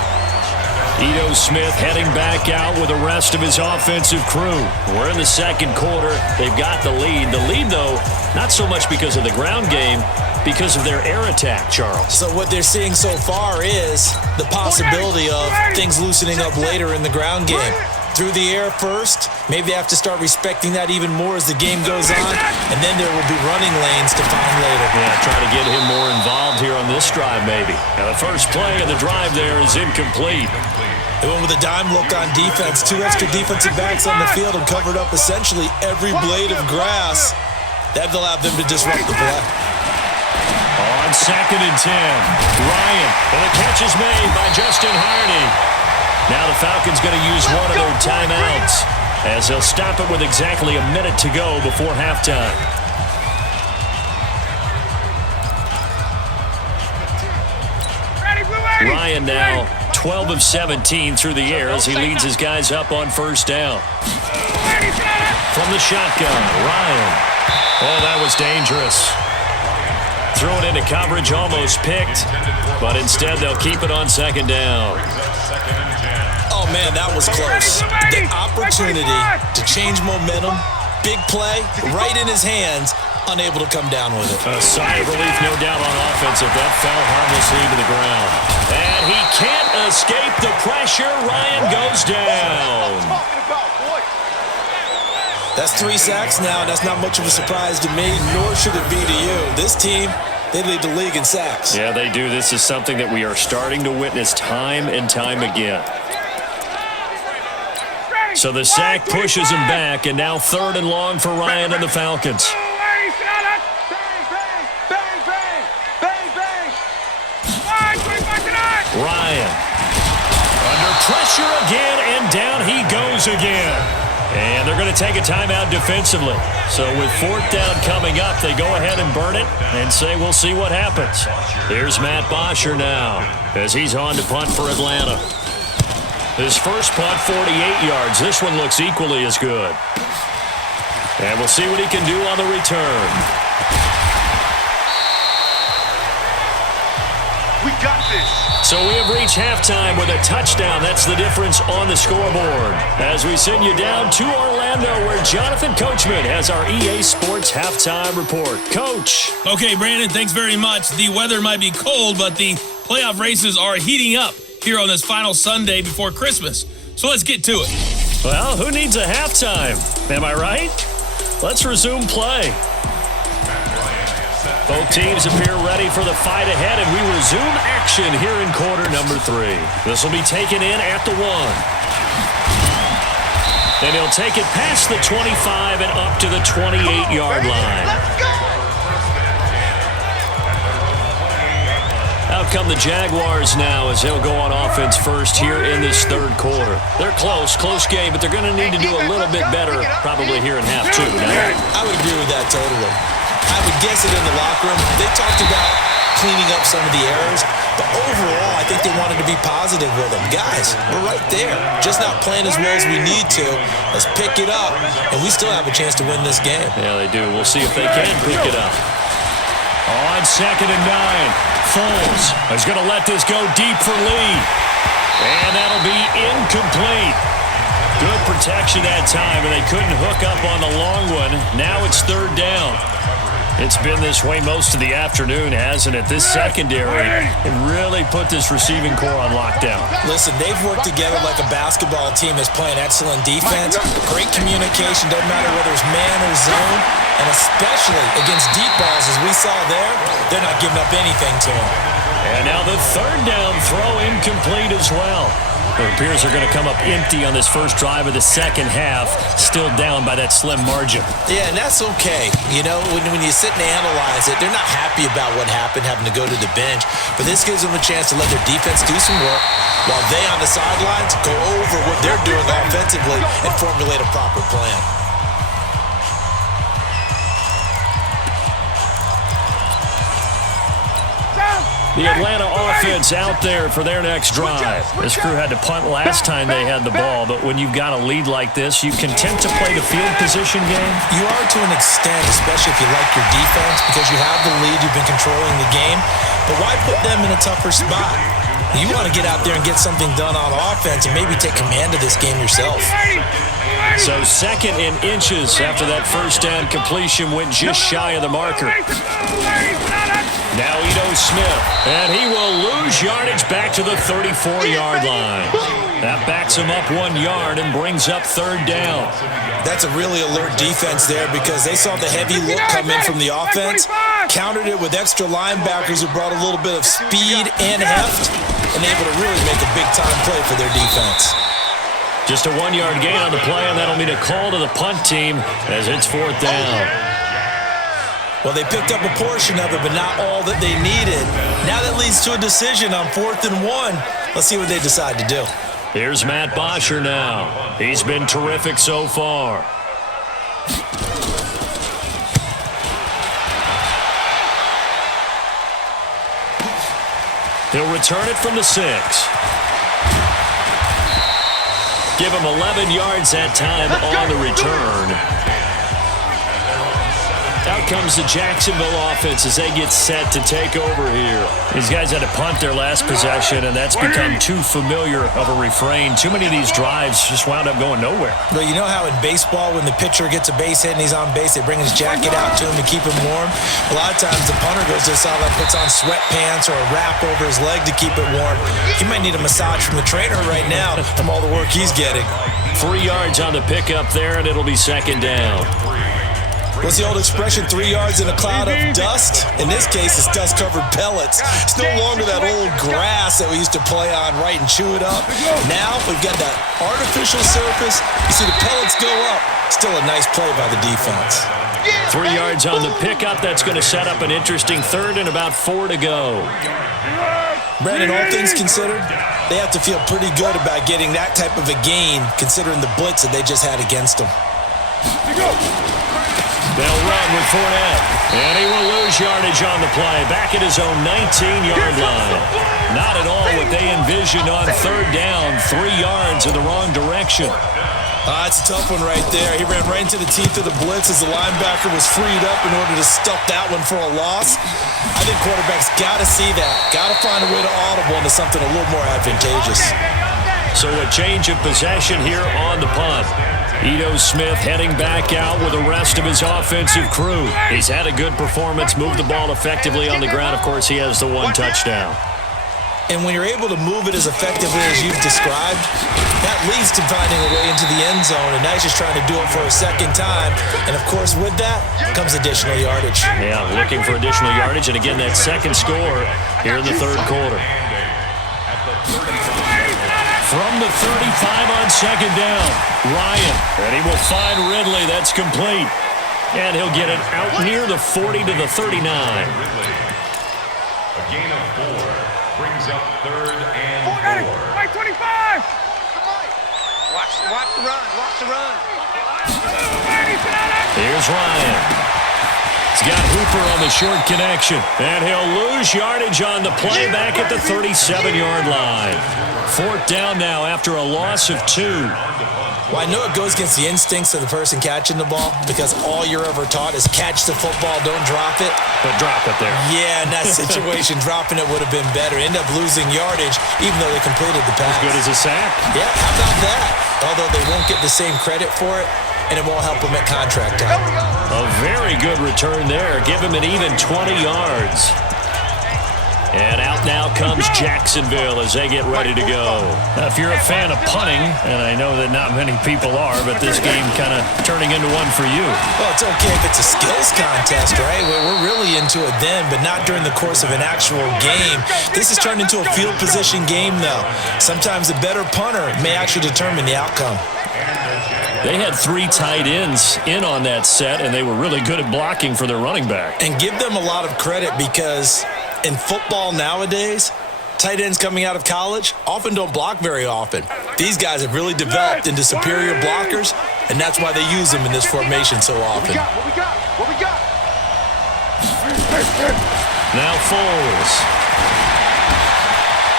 Ito Smith heading back out with the rest of his offensive crew. We're in the second quarter. They've got the lead. The lead, though, not so much because of the ground game, because of their air attack, Charles. So what they're seeing so far is the possibility of things loosening up later in the ground game. Through the air first, maybe they have to start respecting that even more as the game goes on, and then there will be running lanes to find later. Yeah, try to get him more involved here on this drive, maybe. Now, the first play of the drive there is incomplete. They went with a dime look on defense. 2 extra defensive backs on the field and covered up essentially every blade of grass. That allowed them to disrupt the play. On 2nd and 10, Ryan, and the catch is made by Justin Harney. Now the Falcons going to use one of their timeouts as they'll stop it with exactly a minute to go before halftime. Ryan now 12 of 17 through the air as he leads his guys up on first down. From the shotgun, Ryan. Oh, that was dangerous. Throw it into coverage, almost picked, but instead they'll keep it on 2nd down. Oh, man, that was close. The opportunity to change momentum, big play, right in his hands, unable to come down with it. A sigh of relief, no doubt, on offense if that fell harmlessly to the ground. And he can't escape the pressure. Ryan goes down. That's 3 sacks now. That's not much of a surprise to me, nor should it be to you. This team, they lead the league in sacks. Yeah, they do. This is something that we are starting to witness time and time again. So the sack pushes him back, and now 3rd and long for Ryan and the Falcons. Ryan under pressure again, and down he goes again. And they're going to take a timeout defensively. So with 4th down coming up, they go ahead and burn it and say we'll see what happens. Here's Matt Bosher now as he's on to punt for Atlanta. His first punt, 48 yards. This one looks equally as good. And we'll see what he can do on the return. We got this. So we have reached halftime with a touchdown. That's the difference on the scoreboard. As we send you down to Orlando, where Jonathan Coachman has our EA Sports halftime report. Coach. Okay, Brandon, thanks very much. The weather might be cold, but the playoff races are heating up here on this final Sunday before Christmas. So let's get to it. Well, who needs a halftime? Am I right? Let's resume play. Both teams appear ready for the fight ahead, and we resume action here in quarter number 3. This will be taken in at the 1. And he'll take it past the 25 and up to the 28-yard line. Out come the Jaguars now as they'll go on offense first here in this 3rd quarter. They're close game, but they're going to need to do a little bit better probably here in half 2. I would agree with that totally. I would guess it in the locker room. They talked about cleaning up some of the errors, but overall, I think they wanted to be positive with them. Guys, we're right there. Just not playing as well as we need to. Let's pick it up, and we still have a chance to win this game. Yeah, they do. We'll see if they can pick it up. On 2nd and 9, Foles is going to let this go deep for Lee. And that'll be incomplete. Good protection that time, and they couldn't hook up on the long one. Now it's 3rd down. It's been this way most of the afternoon, hasn't it? This secondary really put this receiving core on lockdown. Listen, they've worked together like a basketball team that's playing excellent defense. Great communication, doesn't matter whether it's man or zone. And especially against deep balls, as we saw there, they're not giving up anything to them. And now the third down throw incomplete as well. It appears they're going to come up empty on this first drive of the second half, still down by that slim margin. Yeah, and that's okay. You know, when you sit and analyze it, they're not happy about what happened, having to go to the bench. But this gives them a chance to let their defense do some work while they on the sidelines go over what they're doing offensively and formulate a proper plan. The Atlanta offense out there for their next drive. This crew had to punt last time they had the ball, but when you've got a lead like this, you content to play the field position game? You are to an extent, especially if you like your defense, because you have the lead, you've been controlling the game. But why put them in a tougher spot? You want to get out there and get something done on offense and maybe take command of this game yourself. So 2nd and inches after that first down completion went just shy of the marker. Now Ito Smith, and he will lose yardage back to the 34-yard line. That backs him up 1 yard and brings up third down. That's a really alert defense there because they saw the heavy look come in from the offense, countered it with extra linebackers who brought a little bit of speed and heft, and able to really make a big-time play for their defense. Just a 1 yard gain on the play, and that'll mean a call to the punt team as it's fourth down. Well, they picked up a portion of it, but not all that they needed. Now that leads to a decision on 4th and 1. Let's see what they decide to do. Here's Matt Bosher now. He's been terrific so far. He'll return it from the 6. Give him 11 yards that time on the return. Out comes the Jacksonville offense as they get set to take over here. These guys had to punt their last possession, and that's become too familiar of a refrain. Too many of these drives just wound up going nowhere. Well, you know how in baseball when the pitcher gets a base hit and he's on base, they bring his jacket out to him to keep him warm? A lot of times the punter goes to the sideline, puts on sweatpants or a wrap over his leg to keep it warm. He might need a massage from the trainer right now from all the work he's getting. 3 yards on the pickup there, and it'll be second down. What's the old expression, 3 yards in a cloud of dust? In this case, it's dust-covered pellets. It's no longer that old grass that we used to play on, right, and chew it up. Now, we've got that artificial surface. You see the pellets go up. Still a nice play by the defense. 3 yards on the pickup. That's going to set up an interesting third and about 4 to go. Brandon, all things considered, they have to feel pretty good about getting that type of a gain, considering the blitz that they just had against them. They'll run with Fournette, and he will lose yardage on the play, back at his own 19-yard line. Not at all what they envisioned on third down, 3 yards in the wrong direction. It's a tough one right there. He ran right into the teeth of the blitz as the linebacker was freed up in order to stuff that one for a loss. I think quarterbacks got to see that, got to find a way to audible into something a little more advantageous. So a change of possession here on the punt. Ito Smith heading back out with the rest of his offensive crew. He's had a good performance, moved the ball effectively on the ground. Of course, he has the 1 touchdown. And when you're able to move it as effectively as you've described, that leads to finding a way into the end zone, and now he's just trying to do it for a second time. And, of course, with that comes additional yardage. Yeah, looking for additional yardage, and again, that second score here in the third quarter. From the 35 on second down, Ryan, and he will find Ridley. That's complete. And he'll get it out near the 40 to the 39. A gain of 4 brings up third and 4. Right 25. Watch the run. Watch the run. Here's Ryan. He's got Hooper on the short connection, and he'll lose yardage on the play back at the 37-yard line. Fourth down now after a loss of 2. Well, I know it goes against the instincts of the person catching the ball because all you're ever taught is catch the football, don't drop it. But drop it there. Yeah, in that situation, dropping it would have been better. End up losing yardage even though they completed the pass. As good as a sack. Yeah, how about that? Although they won't get the same credit for it. and it won't help him at contract time. A very good return there. Give him an even 20 yards. And out now comes Jacksonville as they get ready to go. Now, if you're a fan of punting, and I know that not many people are, but this game kind of turning into one for you. Well, it's okay if it's a skills contest, right? We're really into it then, but not during the course of an actual game. This has turned into a field position game, though. Sometimes a better punter may actually determine the outcome. They had 3 tight ends in on that set, and they were really good at blocking for their running back. And give them a lot of credit because in football nowadays, tight ends coming out of college often don't block very often. These guys have really developed into superior blockers, and that's why they use them in this formation so often. What we got? What we got? Now Foles.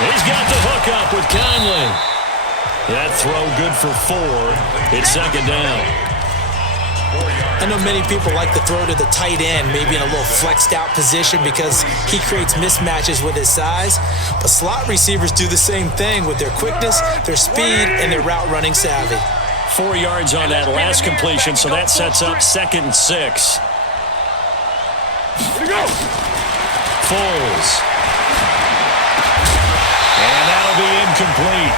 He's got the hook up with Conley. That throw good for 4. It's second down. I know many people like to throw to the tight end, maybe in a little flexed out position because he creates mismatches with his size. But slot receivers do the same thing with their quickness, their speed, and their route running savvy. 4 yards on that last completion, so that sets up 2nd and 6. Foles. And that'll be incomplete.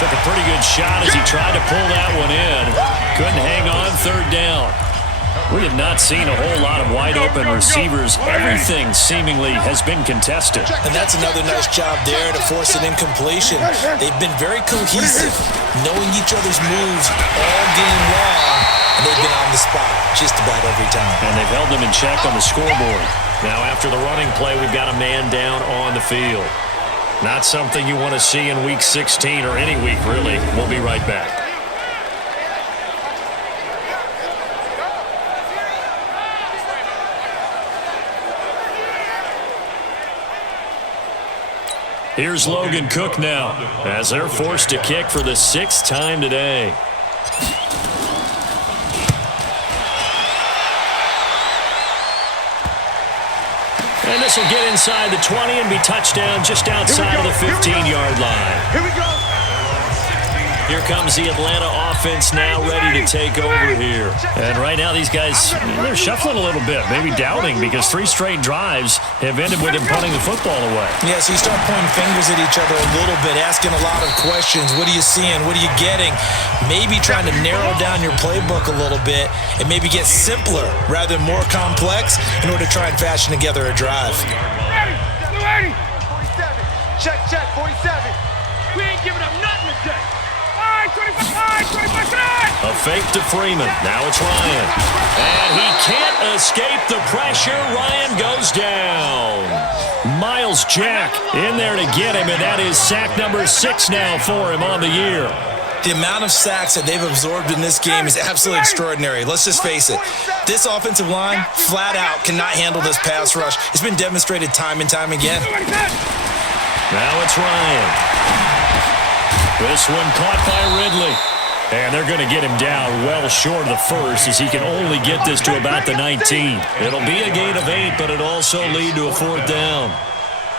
Took a pretty good shot as he tried to pull that one in. Couldn't hang on, 3rd down. We have not seen a whole lot of wide-open receivers. Everything seemingly has been contested. And that's another nice job there to force an incompletion. They've been very cohesive, knowing each other's moves all game long, and they've been on the spot just about every time. And they've held them in check on the scoreboard. Now, after the running play, we've got a man down on the field. Not something you want to see in Week 16 or any week, really. We'll be right back. Here's Logan Cook now as they're forced to kick for the 6th time today. And this will get inside the 20 and be touchdown just outside of the 15-yard line. Here we go. Here comes the Atlanta offense now ready to take over here. And right now these guys, they're shuffling a little bit, maybe doubting because 3 straight drives have ended with them punting the football away. Yeah, so you start pointing fingers at each other a little bit, asking a lot of questions. What are you seeing? What are you getting? Maybe trying to narrow down your playbook a little bit and maybe get simpler rather than more complex in order to try and fashion together a drive. Ready. 47. Check, 47. We ain't giving up nothing today. All right, 25, A fake to Freeman. Now it's Ryan. And he can't escape the pressure. Ryan goes down. Miles Jack in there to get him, and that is sack number 6 now for him on the year. The amount of sacks that they've absorbed in this game is absolutely extraordinary. Let's just face it. This offensive line, flat out, cannot handle this pass rush. It's been demonstrated time and time again. Now it's Ryan. This one caught by Ridley. And they're going to get him down well short of the first as he can only get this to about the 19. It'll be a gain of 8, but it'll also lead to a 4th down.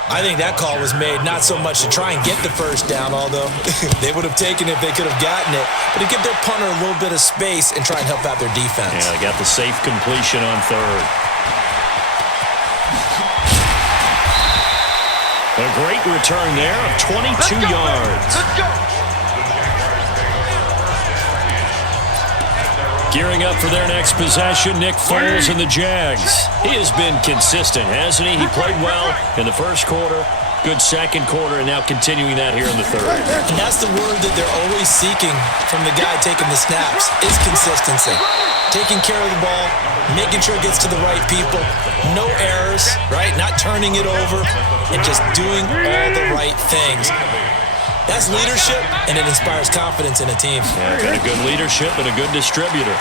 I think that call was made not so much to try and get the first down, although they would have taken it if they could have gotten it, but to give their punter a little bit of space and try and help out their defense. Yeah, they got the safe completion on 3rd. A great return there of 22 yards. Let's go. Gearing up for their next possession, Nick Foles and the Jags. He has been consistent, hasn't he? He played well in the first quarter, good second quarter, and now continuing that here in the 3rd. And that's the word that they're always seeking from the guy taking the snaps, is consistency. Taking care of the ball, making sure it gets to the right people, no errors, right? Not turning it over, and just doing all the right things. That's leadership, and it inspires confidence in a team. Yeah, got a good leadership and a good distributor.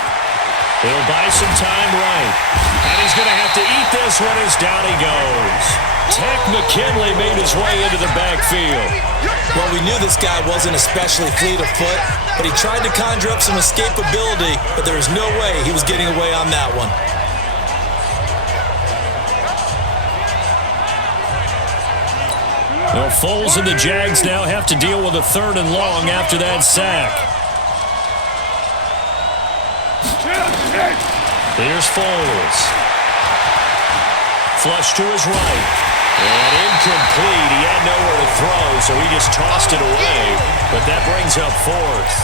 He'll buy some time right. And he's going to have to eat this one as down he goes. Tech McKinley made his way into the backfield. Well, we knew this guy wasn't especially fleet of foot, but he tried to conjure up some escapability, but there was no way he was getting away on that one. Well, Foles and the Jags now have to deal with a 3rd and long after that sack. Here's Foles. Flush to his right. And incomplete. He had nowhere to throw, so he just tossed it away. But that brings up fourth.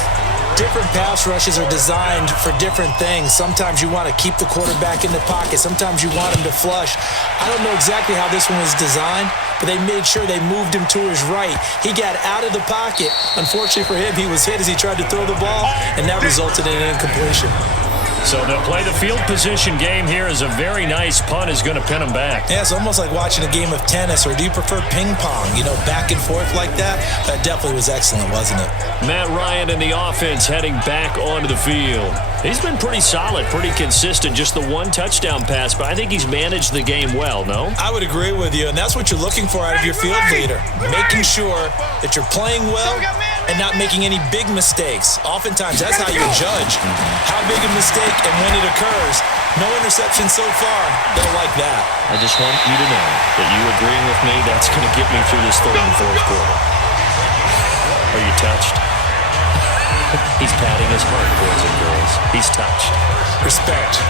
Different pass rushes are designed for different things. Sometimes you want to keep the quarterback in the pocket. Sometimes you want him to flush. I don't know exactly how this one was designed, but they made sure they moved him to his right. He got out of the pocket. Unfortunately for him, he was hit as he tried to throw the ball, and that resulted in an incompletion. So they'll play the field position game here as a very nice punt is going to pin them back. Yeah, it's almost like watching a game of tennis, or do you prefer ping pong? You know, back and forth like that? That definitely was excellent, wasn't it? Matt Ryan and the offense heading back onto the field. He's been pretty solid, pretty consistent, just the one touchdown pass, but I think he's managed the game well, no? I would agree with you, and that's what you're looking for out of your field leader. Making sure that you're playing well and not making any big mistakes. Oftentimes, that's how you judge how big a mistake and when it occurs. No interception so far. They'll like that. I just want you to know that you agreeing with me, that's going to get me through this third and fourth quarter. Are you touched? He's patting his heart, boys and girls. He's touched. Respect.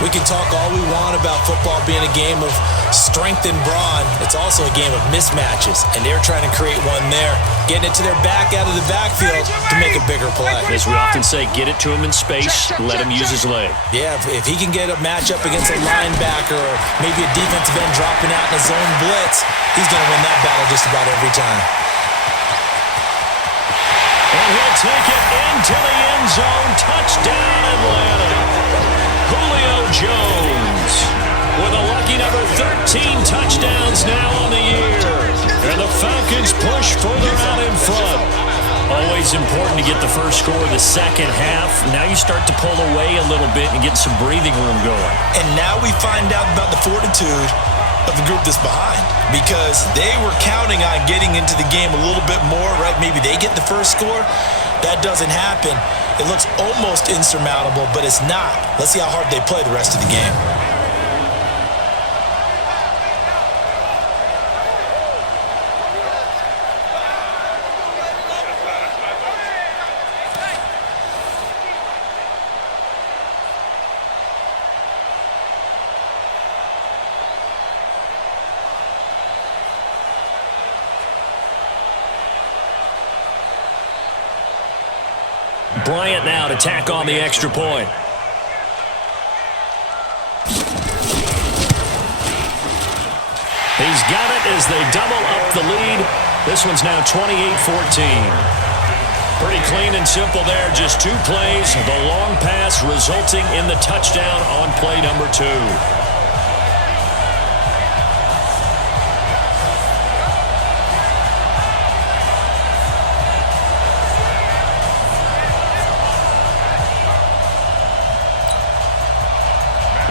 We can talk all we want about football being a game of strength and brawn. It's also a game of mismatches, and they're trying to create one there, getting it to their back out of the backfield to make a bigger play. As we often say, get it to him in space, let him use his leg. Yeah, if he can get a matchup against a linebacker or maybe a defensive end dropping out in a zone blitz, he's going to win that battle just about every time. And he'll take it into the end zone. Touchdown, Atlanta. Julio Jones with a lucky number 13 touchdowns now on the year. And the Falcons push further out in front. Always important to get the first score of the second half. Now you start to pull away a little bit and get some breathing room going. And now we find out about the fortitude of the group that's behind, because they were counting on getting into the game a little bit more, right? Maybe they get the first score. That doesn't happen. It looks almost insurmountable, but it's not. Let's see how hard they play the rest of the game. Bryant now to tack on the extra point. He's got it as they double up the lead. This one's now 28-14. Pretty clean and simple there. Just two plays. The long pass resulting in the touchdown on play number 2.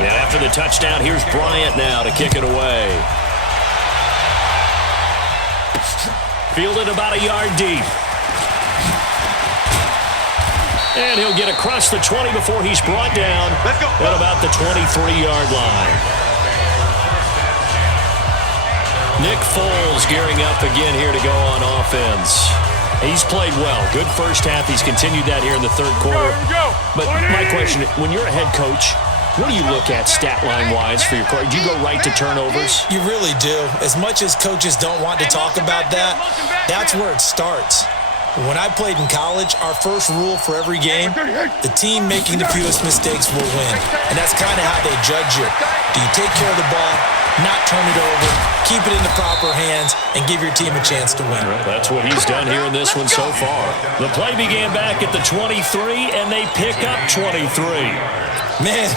And after the touchdown, here's Bryant now to kick it away. Fielded about a yard deep. And he'll get across the 20 before he's brought down at about the 23-yard line. Nick Foles gearing up again here to go on offense. He's played well. Good first half. He's continued that here in the third quarter. But my question, when you're a head coach, what do you look at stat line-wise for your quarterback? Do you go right to turnovers? You really do. As much as coaches don't want to talk about that, that's where it starts. When I played in college, our first rule for every game, the team making the fewest mistakes will win. And that's kind of how they judge you. Do you take care of the ball, not turn it over, keep it in the proper hands, and give your team a chance to win? That's what he's done here in this one so far. The play began back at the 23, and they pick up 23. Man,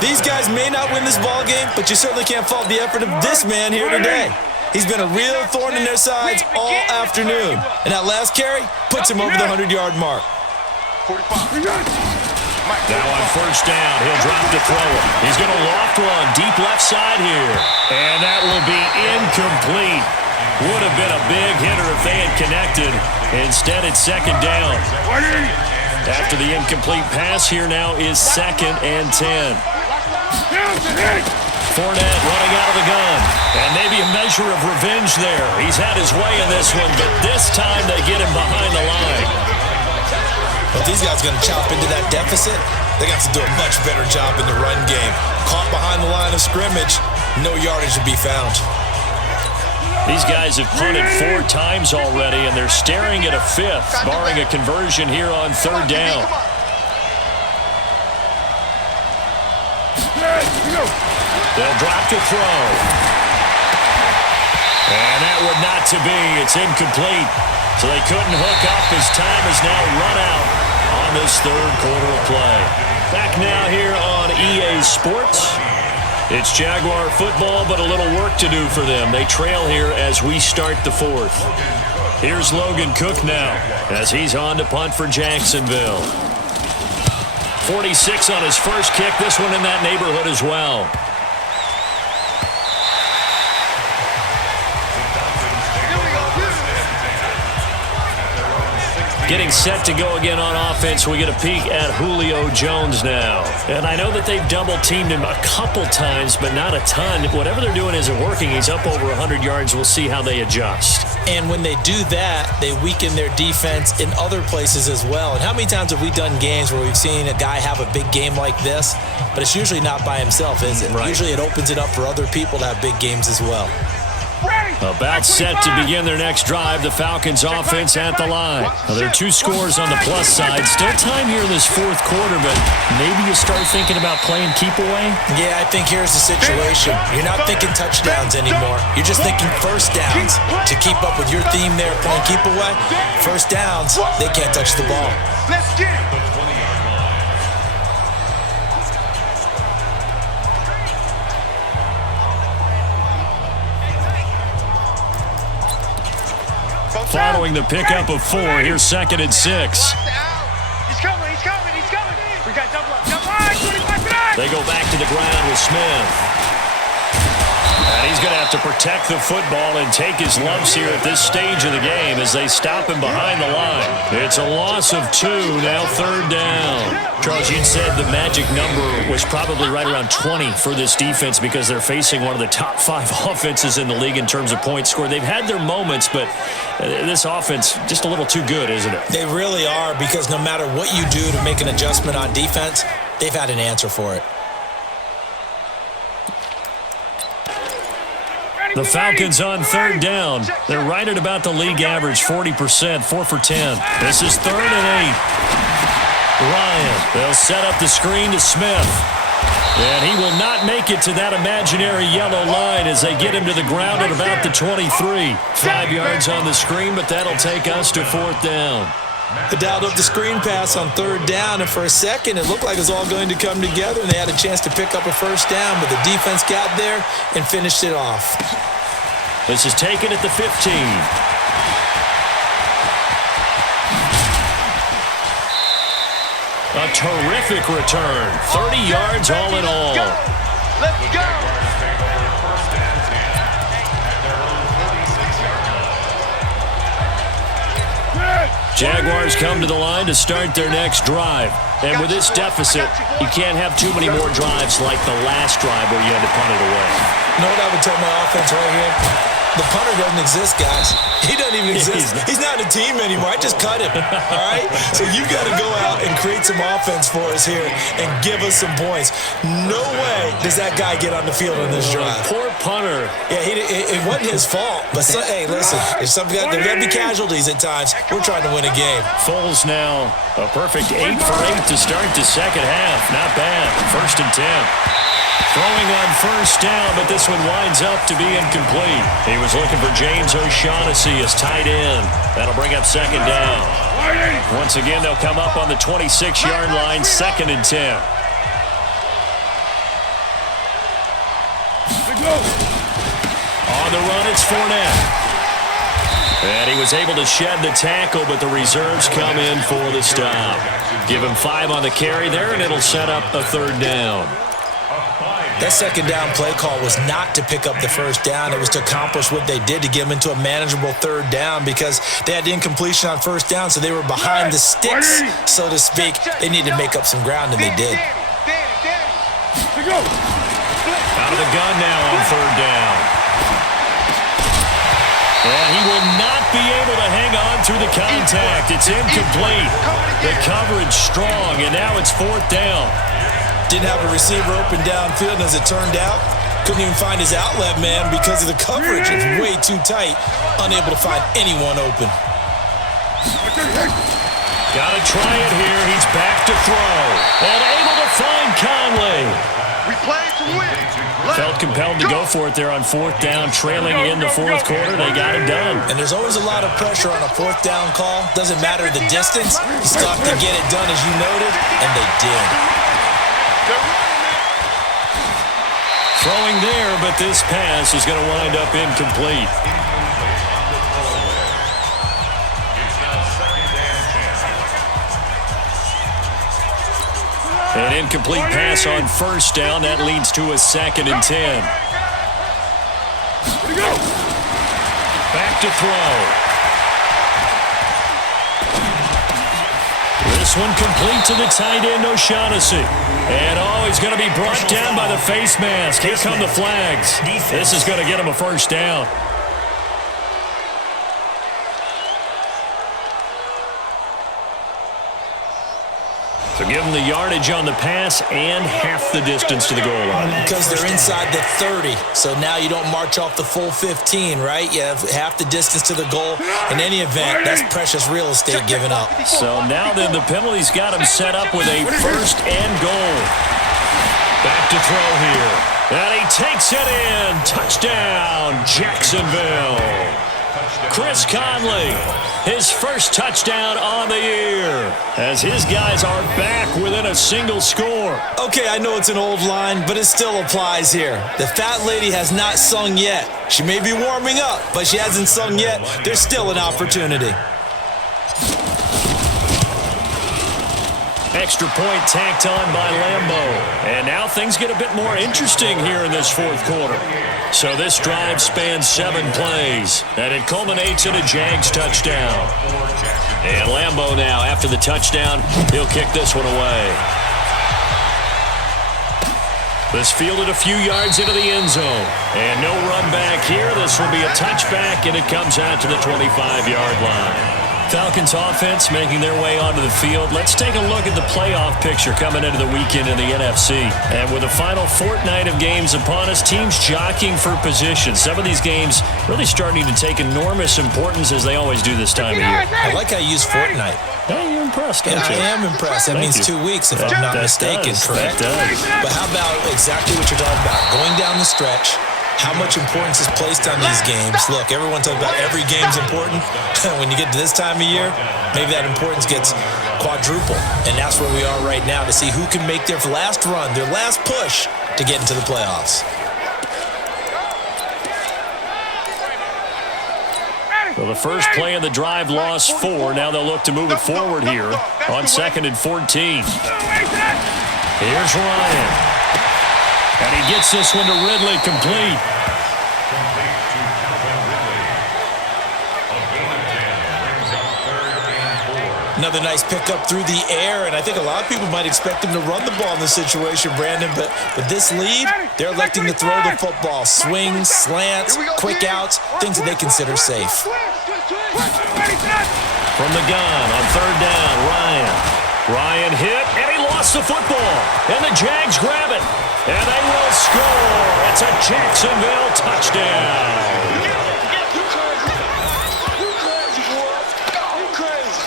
these guys may not win this ball game, but you certainly can't fault the effort of this man here today. He's been a real thorn in their sides all afternoon. And that last carry puts him over the 100-yard mark. Now on first down, he'll drop to throw it. He's going to loft one deep left side here. And that will be incomplete. Would have been a big hitter if they had connected. Instead, it's second down. After the incomplete pass, here now is 2nd and 10. Fournette running out of the gun. And maybe a measure of revenge there. He's had his way in this one, but this time they get him behind the line. But these guys are going to chop into that deficit, they got to do a much better job in the run game. Caught behind the line of scrimmage, no yardage to be found. These guys have punted 4 times already, and they're staring at a 5th, barring a conversion here on 3rd down. They'll drop to throw. And that would not to be. It's incomplete. So they couldn't hook up as time is now run out on this 3rd quarter of play. Back now here on EA Sports. It's Jaguar football, but a little work to do for them. They trail here as we start the 4th. Here's Logan Cook now as he's on to punt for Jacksonville. 46 on his first kick. This one in that neighborhood as well. Getting set to go again on offense. We get a peek at Julio Jones now. And I know that they've double-teamed him a couple times, but not a ton. Whatever they're doing isn't working. He's up over 100 yards. We'll see how they adjust. And when they do that, they weaken their defense in other places as well. And how many times have we done games where we've seen a guy have a big game like this, but it's usually not by himself, is it? Right. Usually it opens it up for other people to have big games as well. About set to begin their next drive. The Falcons offense at the line. Now, there are 2 scores on the plus side. Still time here in this 4th quarter, but maybe you start thinking about playing keep away? Yeah, I think here's the situation. You're not thinking touchdowns anymore. You're just thinking first downs. To keep up with your theme there, playing keep away, first downs, they can't touch the ball. Let's get it. Following the pickup of 4, here's 2nd and 6. He's coming. We got double up. They go back to the ground with Smith. And he's going to have to protect the football and take his lumps here at this stage of the game as they stop him behind the line. It's a loss of 2, now 3rd down. Charles, you'd said the magic number was probably right around 20 for this defense because they're facing one of the top 5 offenses in the league in terms of points scored. They've had their moments, but this offense just a little too good, isn't it? They really are, because no matter what you do to make an adjustment on defense, they've had an answer for it. The Falcons on 3rd down. They're right at about the league average, 40%, 4 for 10. This is 3rd and 8. Ryan, they'll set up the screen to Smith. And he will not make it to that imaginary yellow line as they get him to the ground at about the 23. 5 yards on the screen, but that'll take us to 4th down. They dialed up the screen pass on 3rd down, and for a second it looked like it was all going to come together, and they had a chance to pick up a first down, but the defense got there and finished it off. This is taken at the 15. A terrific return. 30 yards all in all. Let's go. Jaguars come to the line to start their next drive. And with this deficit, you can't have too many more drives like the last drive where you had to punt it away. You know what I would tell my offense right here? The punter doesn't exist, guys. He doesn't even exist. He's not a team anymore. I just cut him, all right? So you got to go out and create some offense for us here and give us some points. No way does that guy get on the field on this drive. Poor punter. Yeah, it wasn't his fault. But, hey, listen, there's got to be casualties at times. We're trying to win a game. Foles now a perfect 8 for 8 to start the second half. Not bad. 1st and 10. Throwing on first down, but this one winds up to be incomplete. He was looking for James O'Shaughnessy as tight end. That'll bring up 2nd down. Once again, they'll come up on the 26-yard line, 2nd and 10. On the run, it's Fournette. And he was able to shed the tackle, but the reserves come in for the stop. Give him 5 on the carry there, and it'll set up a 3rd down. That 2nd down play call was not to pick up the first down. It was to accomplish what they did, to get them into a manageable 3rd down, because they had the incompletion on first down, so they were behind the sticks, so to speak. They needed to make up some ground, and they did. Out of the gun now on 3rd down. And he will not be able to hang on through the contact. It's incomplete. The coverage strong, and now it's 4th down. Didn't have a receiver open downfield, and as it turned out, couldn't even find his outlet man because of the coverage. It's way too tight, unable to find anyone open. Got to try it here. He's back to throw. And able to find Conley. We play to win. Felt compelled to go for it there on 4th down, trailing in the 4th quarter. They got it done. And there's always a lot of pressure on a 4th down call. Doesn't matter the distance. You still have to get it done, as you noted, and they did. Throwing there, but this pass is going to wind up incomplete. An incomplete pass on 1st down. That leads to a 2nd and 10. Back to throw. This one complete to the tight end, O'Shaughnessy. And he's going to be brought down by the face mask. Here come the flags. This is going to get him a 1st down. So give them the yardage on the pass and half the distance to the goal line. Because they're inside the 30, so now you don't march off the full 15, right? You have half the distance to the goal. In any event, that's precious real estate given up. So now then the penalty's got him set up with a 1st and goal. Back to throw here. And he takes it in. Touchdown, Jacksonville. Chris Conley, his 1st touchdown on the year, as his guys are back within a single score. Okay, I know it's an old line, but it still applies here. The fat lady has not sung yet. She may be warming up, but she hasn't sung yet. There's still an opportunity. Extra point tacked on by Lambeau. And now things get a bit more interesting here in this 4th quarter. So this drive spans 7 plays, and it culminates in a Jags touchdown. And Lambeau now, after the touchdown, he'll kick this one away. This fielded a few yards into the end zone. And no run back here. This will be a touchback, and it comes out to the 25-yard line. Falcons offense making their way onto the field. Let's take a look at the playoff picture coming into the weekend in the NFC. And with the final fortnight of games upon us, teams jockeying for position. Some of these games really starting to take enormous importance, as they always do this time of year. I like how you use fortnight. Hey, you're impressed, don't you? I am impressed. That means 2 weeks, if I'm not mistaken, correct? That does. But how about exactly what you're talking about? Going down the stretch, how much importance is placed on these games? Look, everyone talks about every game's important. When you get to this time of year, maybe that importance gets quadruple. And that's where we are right now, to see who can make their last run, their last push to get into the playoffs. Well, the first play of the drive lost 4. Now they'll look to move it forward here on 2nd and 14. Here's Ryan. And he gets this one to Ridley, complete. Another nice pickup through the air, and I think a lot of people might expect him to run the ball in this situation, Brandon, but with this lead, they're electing to throw the football. Swings, slants, quick outs, things that they consider safe. From the gun on 3rd down, Ryan hit, and he lost the football. And the Jags grab it, and they will score. It's a Jacksonville touchdown.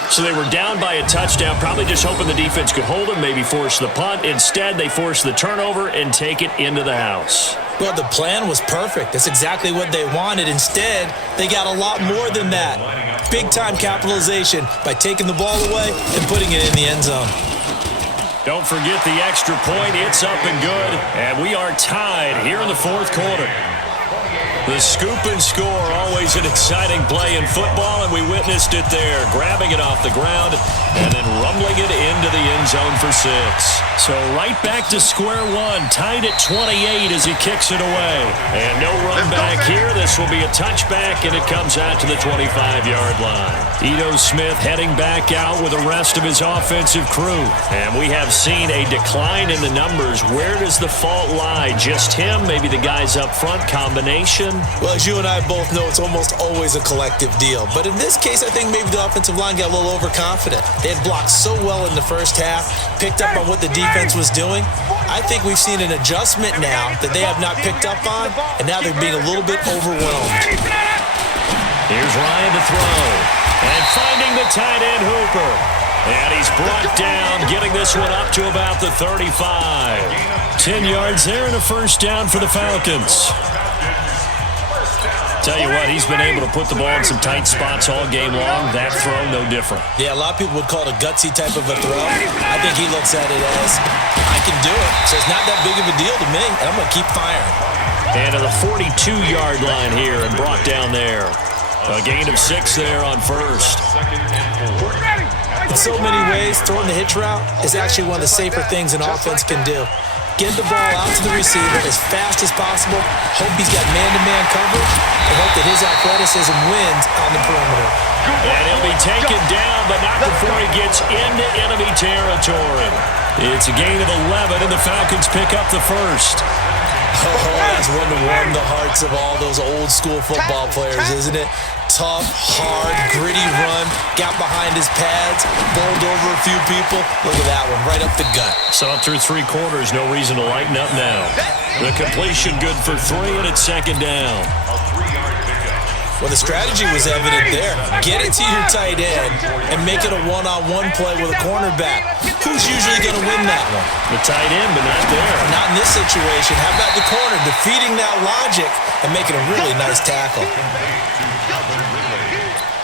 So they were down by a touchdown, probably just hoping the defense could hold them, maybe force the punt. Instead, they force the turnover and take it into the house. Well, the plan was perfect. That's exactly what they wanted. Instead, they got a lot more than that. Big-time capitalization by taking the ball away and putting it in the end zone. Don't forget the extra point. It's up and good. And we are tied here in the 4th quarter. The scoop and score, always an exciting play in football, and we witnessed it there, grabbing it off the ground and then rumbling it into the end zone for 6. So right back to square one, tied at 28 as he kicks it away. And no run back here. This will be a touchback, and it comes out to the 25-yard line. Ito Smith heading back out with the rest of his offensive crew. And we have seen a decline in the numbers. Where does the fault lie? Just him? Maybe the guys up front? Combination? him? Well, as you and I both know, it's almost always a collective deal. But in this case, I think maybe the offensive line got a little overconfident. They had blocked so well in the first half, picked up on what the defense was doing. I think we've seen an adjustment now that they have not picked up on, and now they're being a little bit overwhelmed. Here's Ryan to throw. And finding the tight end, Hooper. And he's brought down, getting this one up to about the 35. 10 yards there and a first down for the Falcons. Tell you what, he's been able to put the ball in some tight spots all game long. That throw, no different. Yeah, a lot of people would call it a gutsy type of a throw. I think he looks at it as, I can do it, so it's not that big of a deal to me, and I'm going to keep firing. And to the 42-yard line here and brought down there. A gain of 6 there on first. In so many ways, throwing the hitch route is actually one of the safer things an offense can do. Get the ball out to the receiver as fast as possible, hope he's got man-to-man coverage, and hope that his athleticism wins on the perimeter. And he'll be taken down, but not before he gets into enemy territory. It's a gain of 11, and the Falcons pick up the first. Oh, that's one to warm the hearts of all those old-school football players, isn't it? Tough, hard, gritty run, got behind his pads, bowled over a few people. Look at that one, right up the gut. So through 3 quarters, no reason to lighten up now. The completion good for 3, and it's second down. Well, the strategy was evident there. Get it to your tight end and make it a one-on-one play with a cornerback. Who's usually going to win that one? The tight end, but not there. Not in this situation. How about the corner defeating that logic and making a really nice tackle?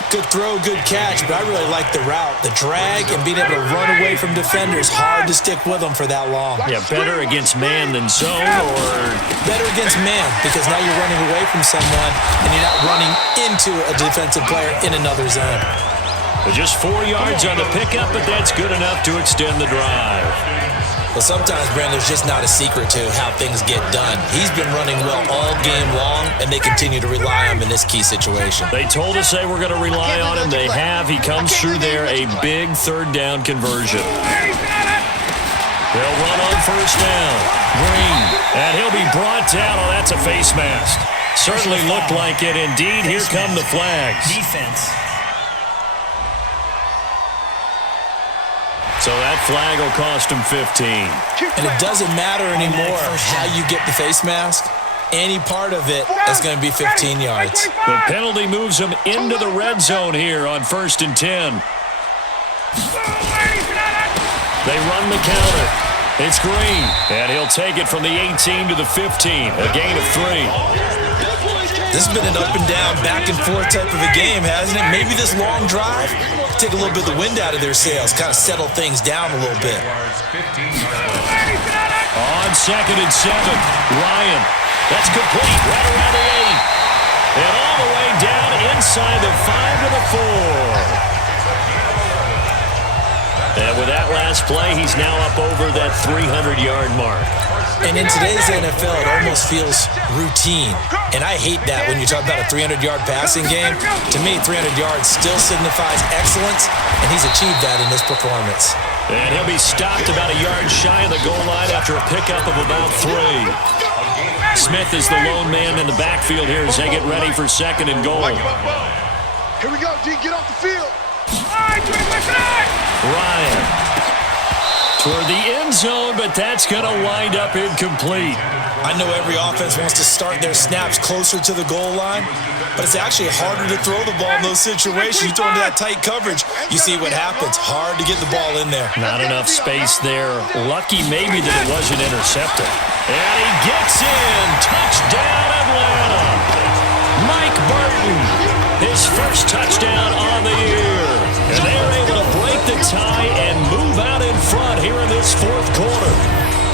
Good throw, good catch, but I really like the route. The drag and being able to run away from defenders, hard to stick with them for that long. Yeah, better against man than zone, or? Better against man, because now you're running away from someone and you're not running into a defensive player in another zone. Just 4 yards on the pickup, but that's good enough to extend the drive. Well, sometimes, Brandon, there's just not a secret to how things get done. He's been running well all game long, and they continue to rely on him in this key situation. They told us they were going to rely on him. They have. He comes through there, a big third down conversion. They'll run on first down. Green, and he'll be brought down. Oh, that's a face mask. Certainly looked like it. Indeed, here come the flags. Defense. So that flag will cost him 15. And it doesn't matter anymore how you get the face mask. Any part of it is going to be 15 yards. The penalty moves him into the red zone here on 1st and 10. They run the counter. It's Green, and he'll take it from the 18 to the 15. A gain of 3. This has been an up and down, back and forth type of a game, hasn't it? Maybe this long drive take a little bit of the wind out of their sails, kind of settle things down a little bit. On 2nd and 7, Ryan. That's complete right around the 8. And all the way down inside the 5 to the 4. And with that last play, he's now up over that 300-yard mark. And in today's NFL, it almost feels routine. And I hate that when you talk about a 300-yard passing game. To me, 300 yards still signifies excellence, and he's achieved that in this performance. And he'll be stopped about a yard shy of the goal line after a pickup of about 3. Smith is the lone man in the backfield here as they get ready for 2nd and goal. Here we go, D. Get off the field. Ryan toward the end zone, but that's going to wind up incomplete. I know every offense wants to start their snaps closer to the goal line, but it's actually harder to throw the ball in those situations. You throw into that tight coverage, you see what happens. Hard to get the ball in there. Not enough space there. Lucky maybe that it wasn't intercepted. And he gets in. Touchdown, Atlanta. Mike Burton, his first touchdown on the year. And they're able to break the tie and move out in front here in this 4th quarter.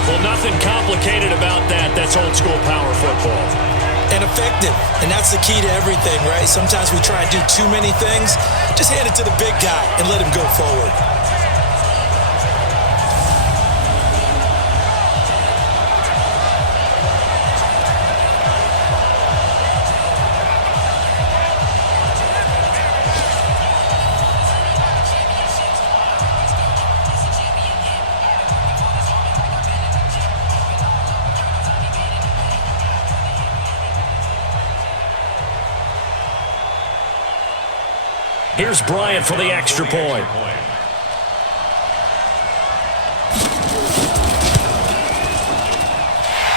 Well, nothing complicated about that. That's old school power football. And effective. And that's the key to everything, right? Sometimes we try and do too many things. Just hand it to the big guy and let him go forward. Here's Bryant for the extra point.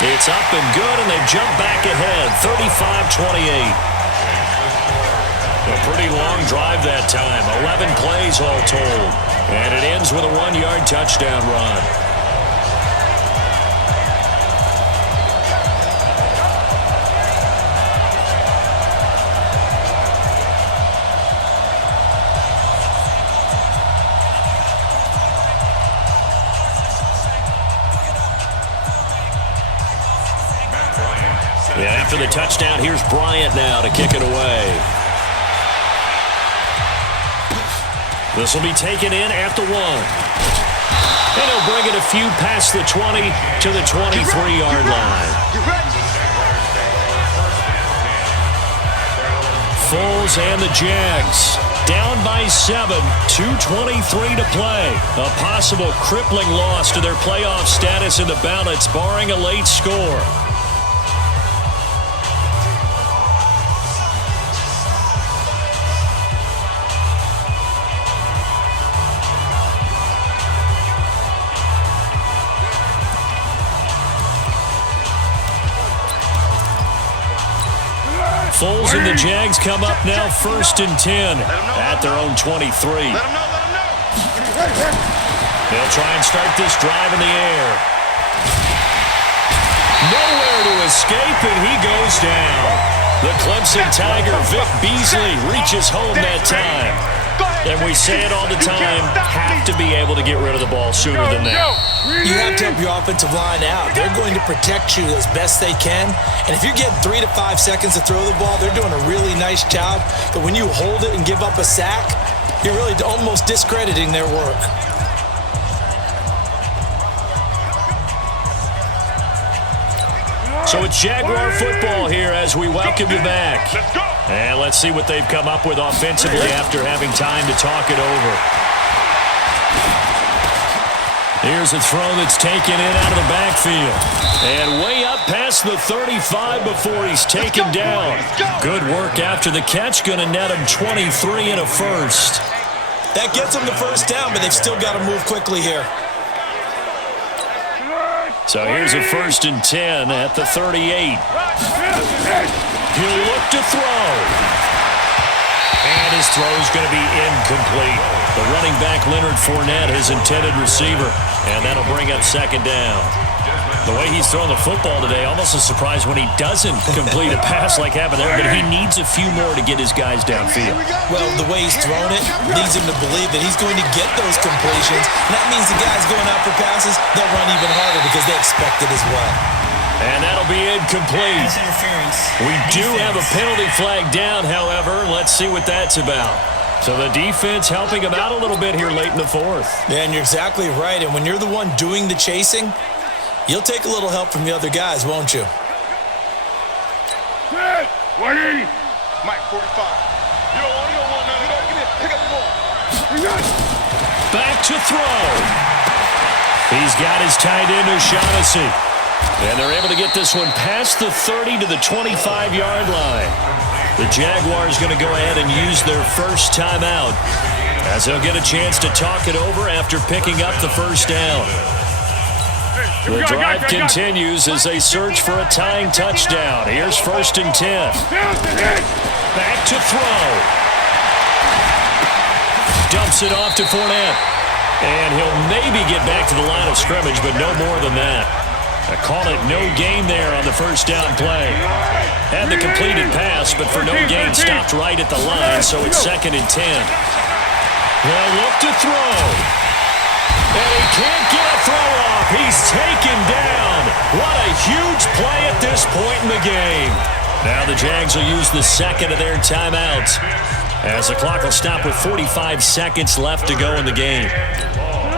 It's up and good, and they jump back ahead, 35-28. A pretty long drive that time, 11 plays all told. And it ends with a 1-yard touchdown run. Yeah, after the touchdown, here's Bryant now to kick it away. This will be taken in at the 1. And he'll bring it a few past the 20 to the 23-yard line. Foles and the Jags down by 7, 2:23 to play. A possible crippling loss to their playoff status in the balance, barring a late score. Foles and the Jags come up now 1st and 10 at their own 23. They'll try and start this drive in the air. Nowhere to escape, and he goes down. The Clemson Tiger, Vic Beasley, reaches home that time. And we say it all the time, have to be able to get rid of the ball sooner than that. You have to help your offensive line out. They're going to protect you as best they can. And if you're getting 3 to 5 seconds to throw the ball, they're doing a really nice job. But when you hold it and give up a sack, you're really almost discrediting their work. So it's Jaguar football here as we welcome you back. And let's see what they've come up with offensively after having time to talk it over. Here's a throw that's taken in out of the backfield. And way up past the 35 before he's taken down. Good work after the catch. Going to net him 23 and a first. That gets them the first down, but they've still got to move quickly here. So here's a 1st and 10 at the 38. He'll look to throw. And his throw is going to be incomplete. The running back, Leonard Fournette, his intended receiver. And that'll bring up 2nd down. The way he's throwing the football today, almost a surprise when he doesn't complete a pass like happened there, but he needs a few more to get his guys downfield. Well, the way he's thrown it leads him to believe that he's going to get those completions. And that means the guys going out for passes, they'll run even harder because they expect it as well. And that'll be incomplete. We do have a penalty flag down, however. Let's see what that's about. So the defense helping him out a little bit here late in the 4th. Yeah, and you're exactly right. And when you're the one doing the chasing, you'll take a little help from the other guys, won't you? 180. Mike, 45. You don't want none. Give me, pick up the ball. Back to throw. He's got his tight end, O'Shaughnessy. And they're able to get this one past the 30 to the 25-yard line. The Jaguars going to go ahead and use their first timeout as they'll get a chance to talk it over after picking up the first down. The drive continues as they search for a tying touchdown. Here's 1st and 10. Back to throw. Dumps it off to Fournette. And he'll maybe get back to the line of scrimmage, but no more than that. I call it no gain there on the first down play. Had the completed pass, but for no gain, stopped right at the line, so it's 2nd and 10. They'll look to throw. And he can't get a throw off. He's taken down. What a huge play at this point in the game. Now the Jags will use the 2nd of their timeouts as the clock will stop with 45 seconds left to go in the game.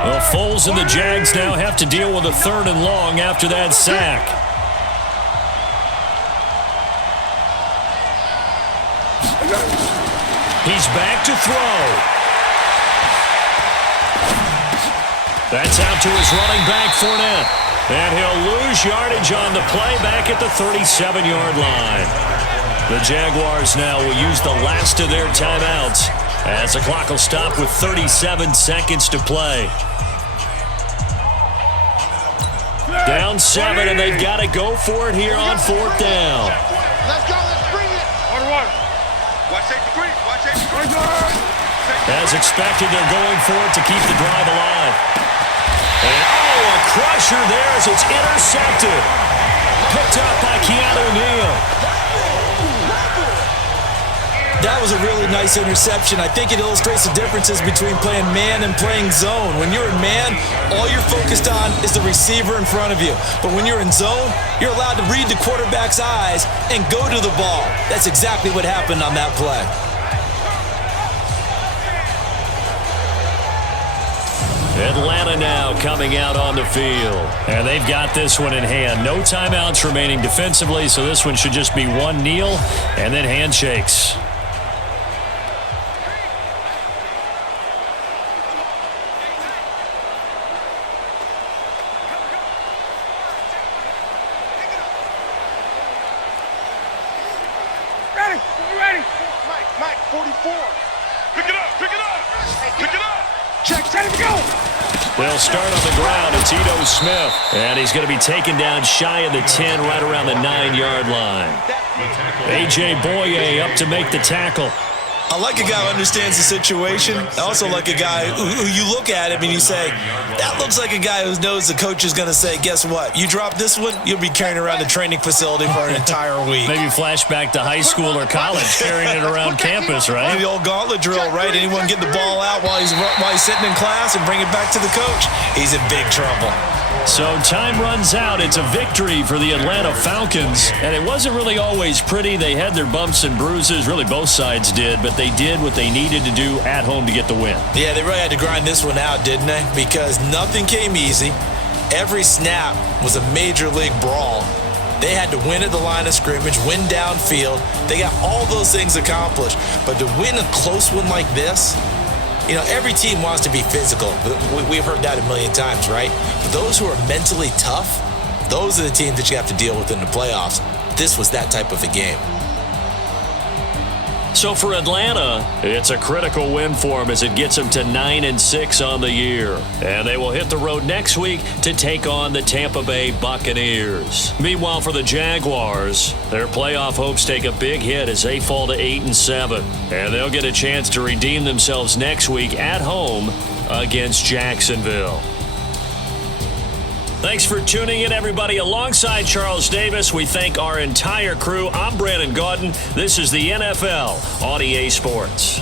Well, Foles and the Jags now have to deal with a 3rd and long after that sack. He's back to throw. That's out to his running back, Fournette. And he'll lose yardage on the play back at the 37-yard line. The Jaguars now will use the last of their timeouts As the clock will stop with 37 seconds to play. Down 7, and they've got to go for it here on 4th down. Let's go, let's bring it. 1-1. Watch safety creep, watch safety creep. As expected, they're going for it to keep the drive alive. And, a crusher there as it's intercepted. Picked up by Keanu Neal. That was a really nice interception. I think it illustrates the differences between playing man and playing zone. When you're in man, all you're focused on is the receiver in front of you. But when you're in zone, you're allowed to read the quarterback's eyes and go to the ball. That's exactly what happened on that play. Atlanta now coming out on the field. And they've got this one in hand. No timeouts remaining defensively, so this one should just be one kneel and then handshakes. Ready. Mike, 44. Pick it up. Check, set it, go. They'll start on the ground. It's Ito Smith. And he's going to be taken down shy of the 10, right around the 9-yard line. A.J. Boye up to make the tackle. I like a guy who understands the situation. I also like a guy who you look at him and you say, that looks like a guy who knows the coach is going to say, guess what? You drop this one, you'll be carrying around the training facility for an entire week. Maybe flashback to high school or college, carrying it around campus, right? The old gauntlet drill, right? Anyone get the ball out while he's sitting in class and bring it back to the coach? He's in big trouble. So time runs out. It's a victory for the Atlanta Falcons. And it wasn't really always pretty. They had their bumps and bruises. Really, both sides did. But they did what they needed to do at home to get the win. Yeah, they really had to grind this one out, didn't they? Because nothing came easy. Every snap was a major league brawl. They had to win at the line of scrimmage, win downfield. They got all those things accomplished. But to win a close one like this, you know, every team wants to be physical. We've heard that a million times, right? But those who are mentally tough, those are the teams that you have to deal with in the playoffs. This was that type of a game. So for Atlanta, it's a critical win for them as it gets them to 9-6 on the year. And they will hit the road next week to take on the Tampa Bay Buccaneers. Meanwhile, for the Jaguars, their playoff hopes take a big hit as they fall to 8-7. And they'll get a chance to redeem themselves next week at home against Jacksonville. Thanks for tuning in, everybody. Alongside Charles Davis, we thank our entire crew. I'm Brandon Gaudin. This is the NFL on EA Sports.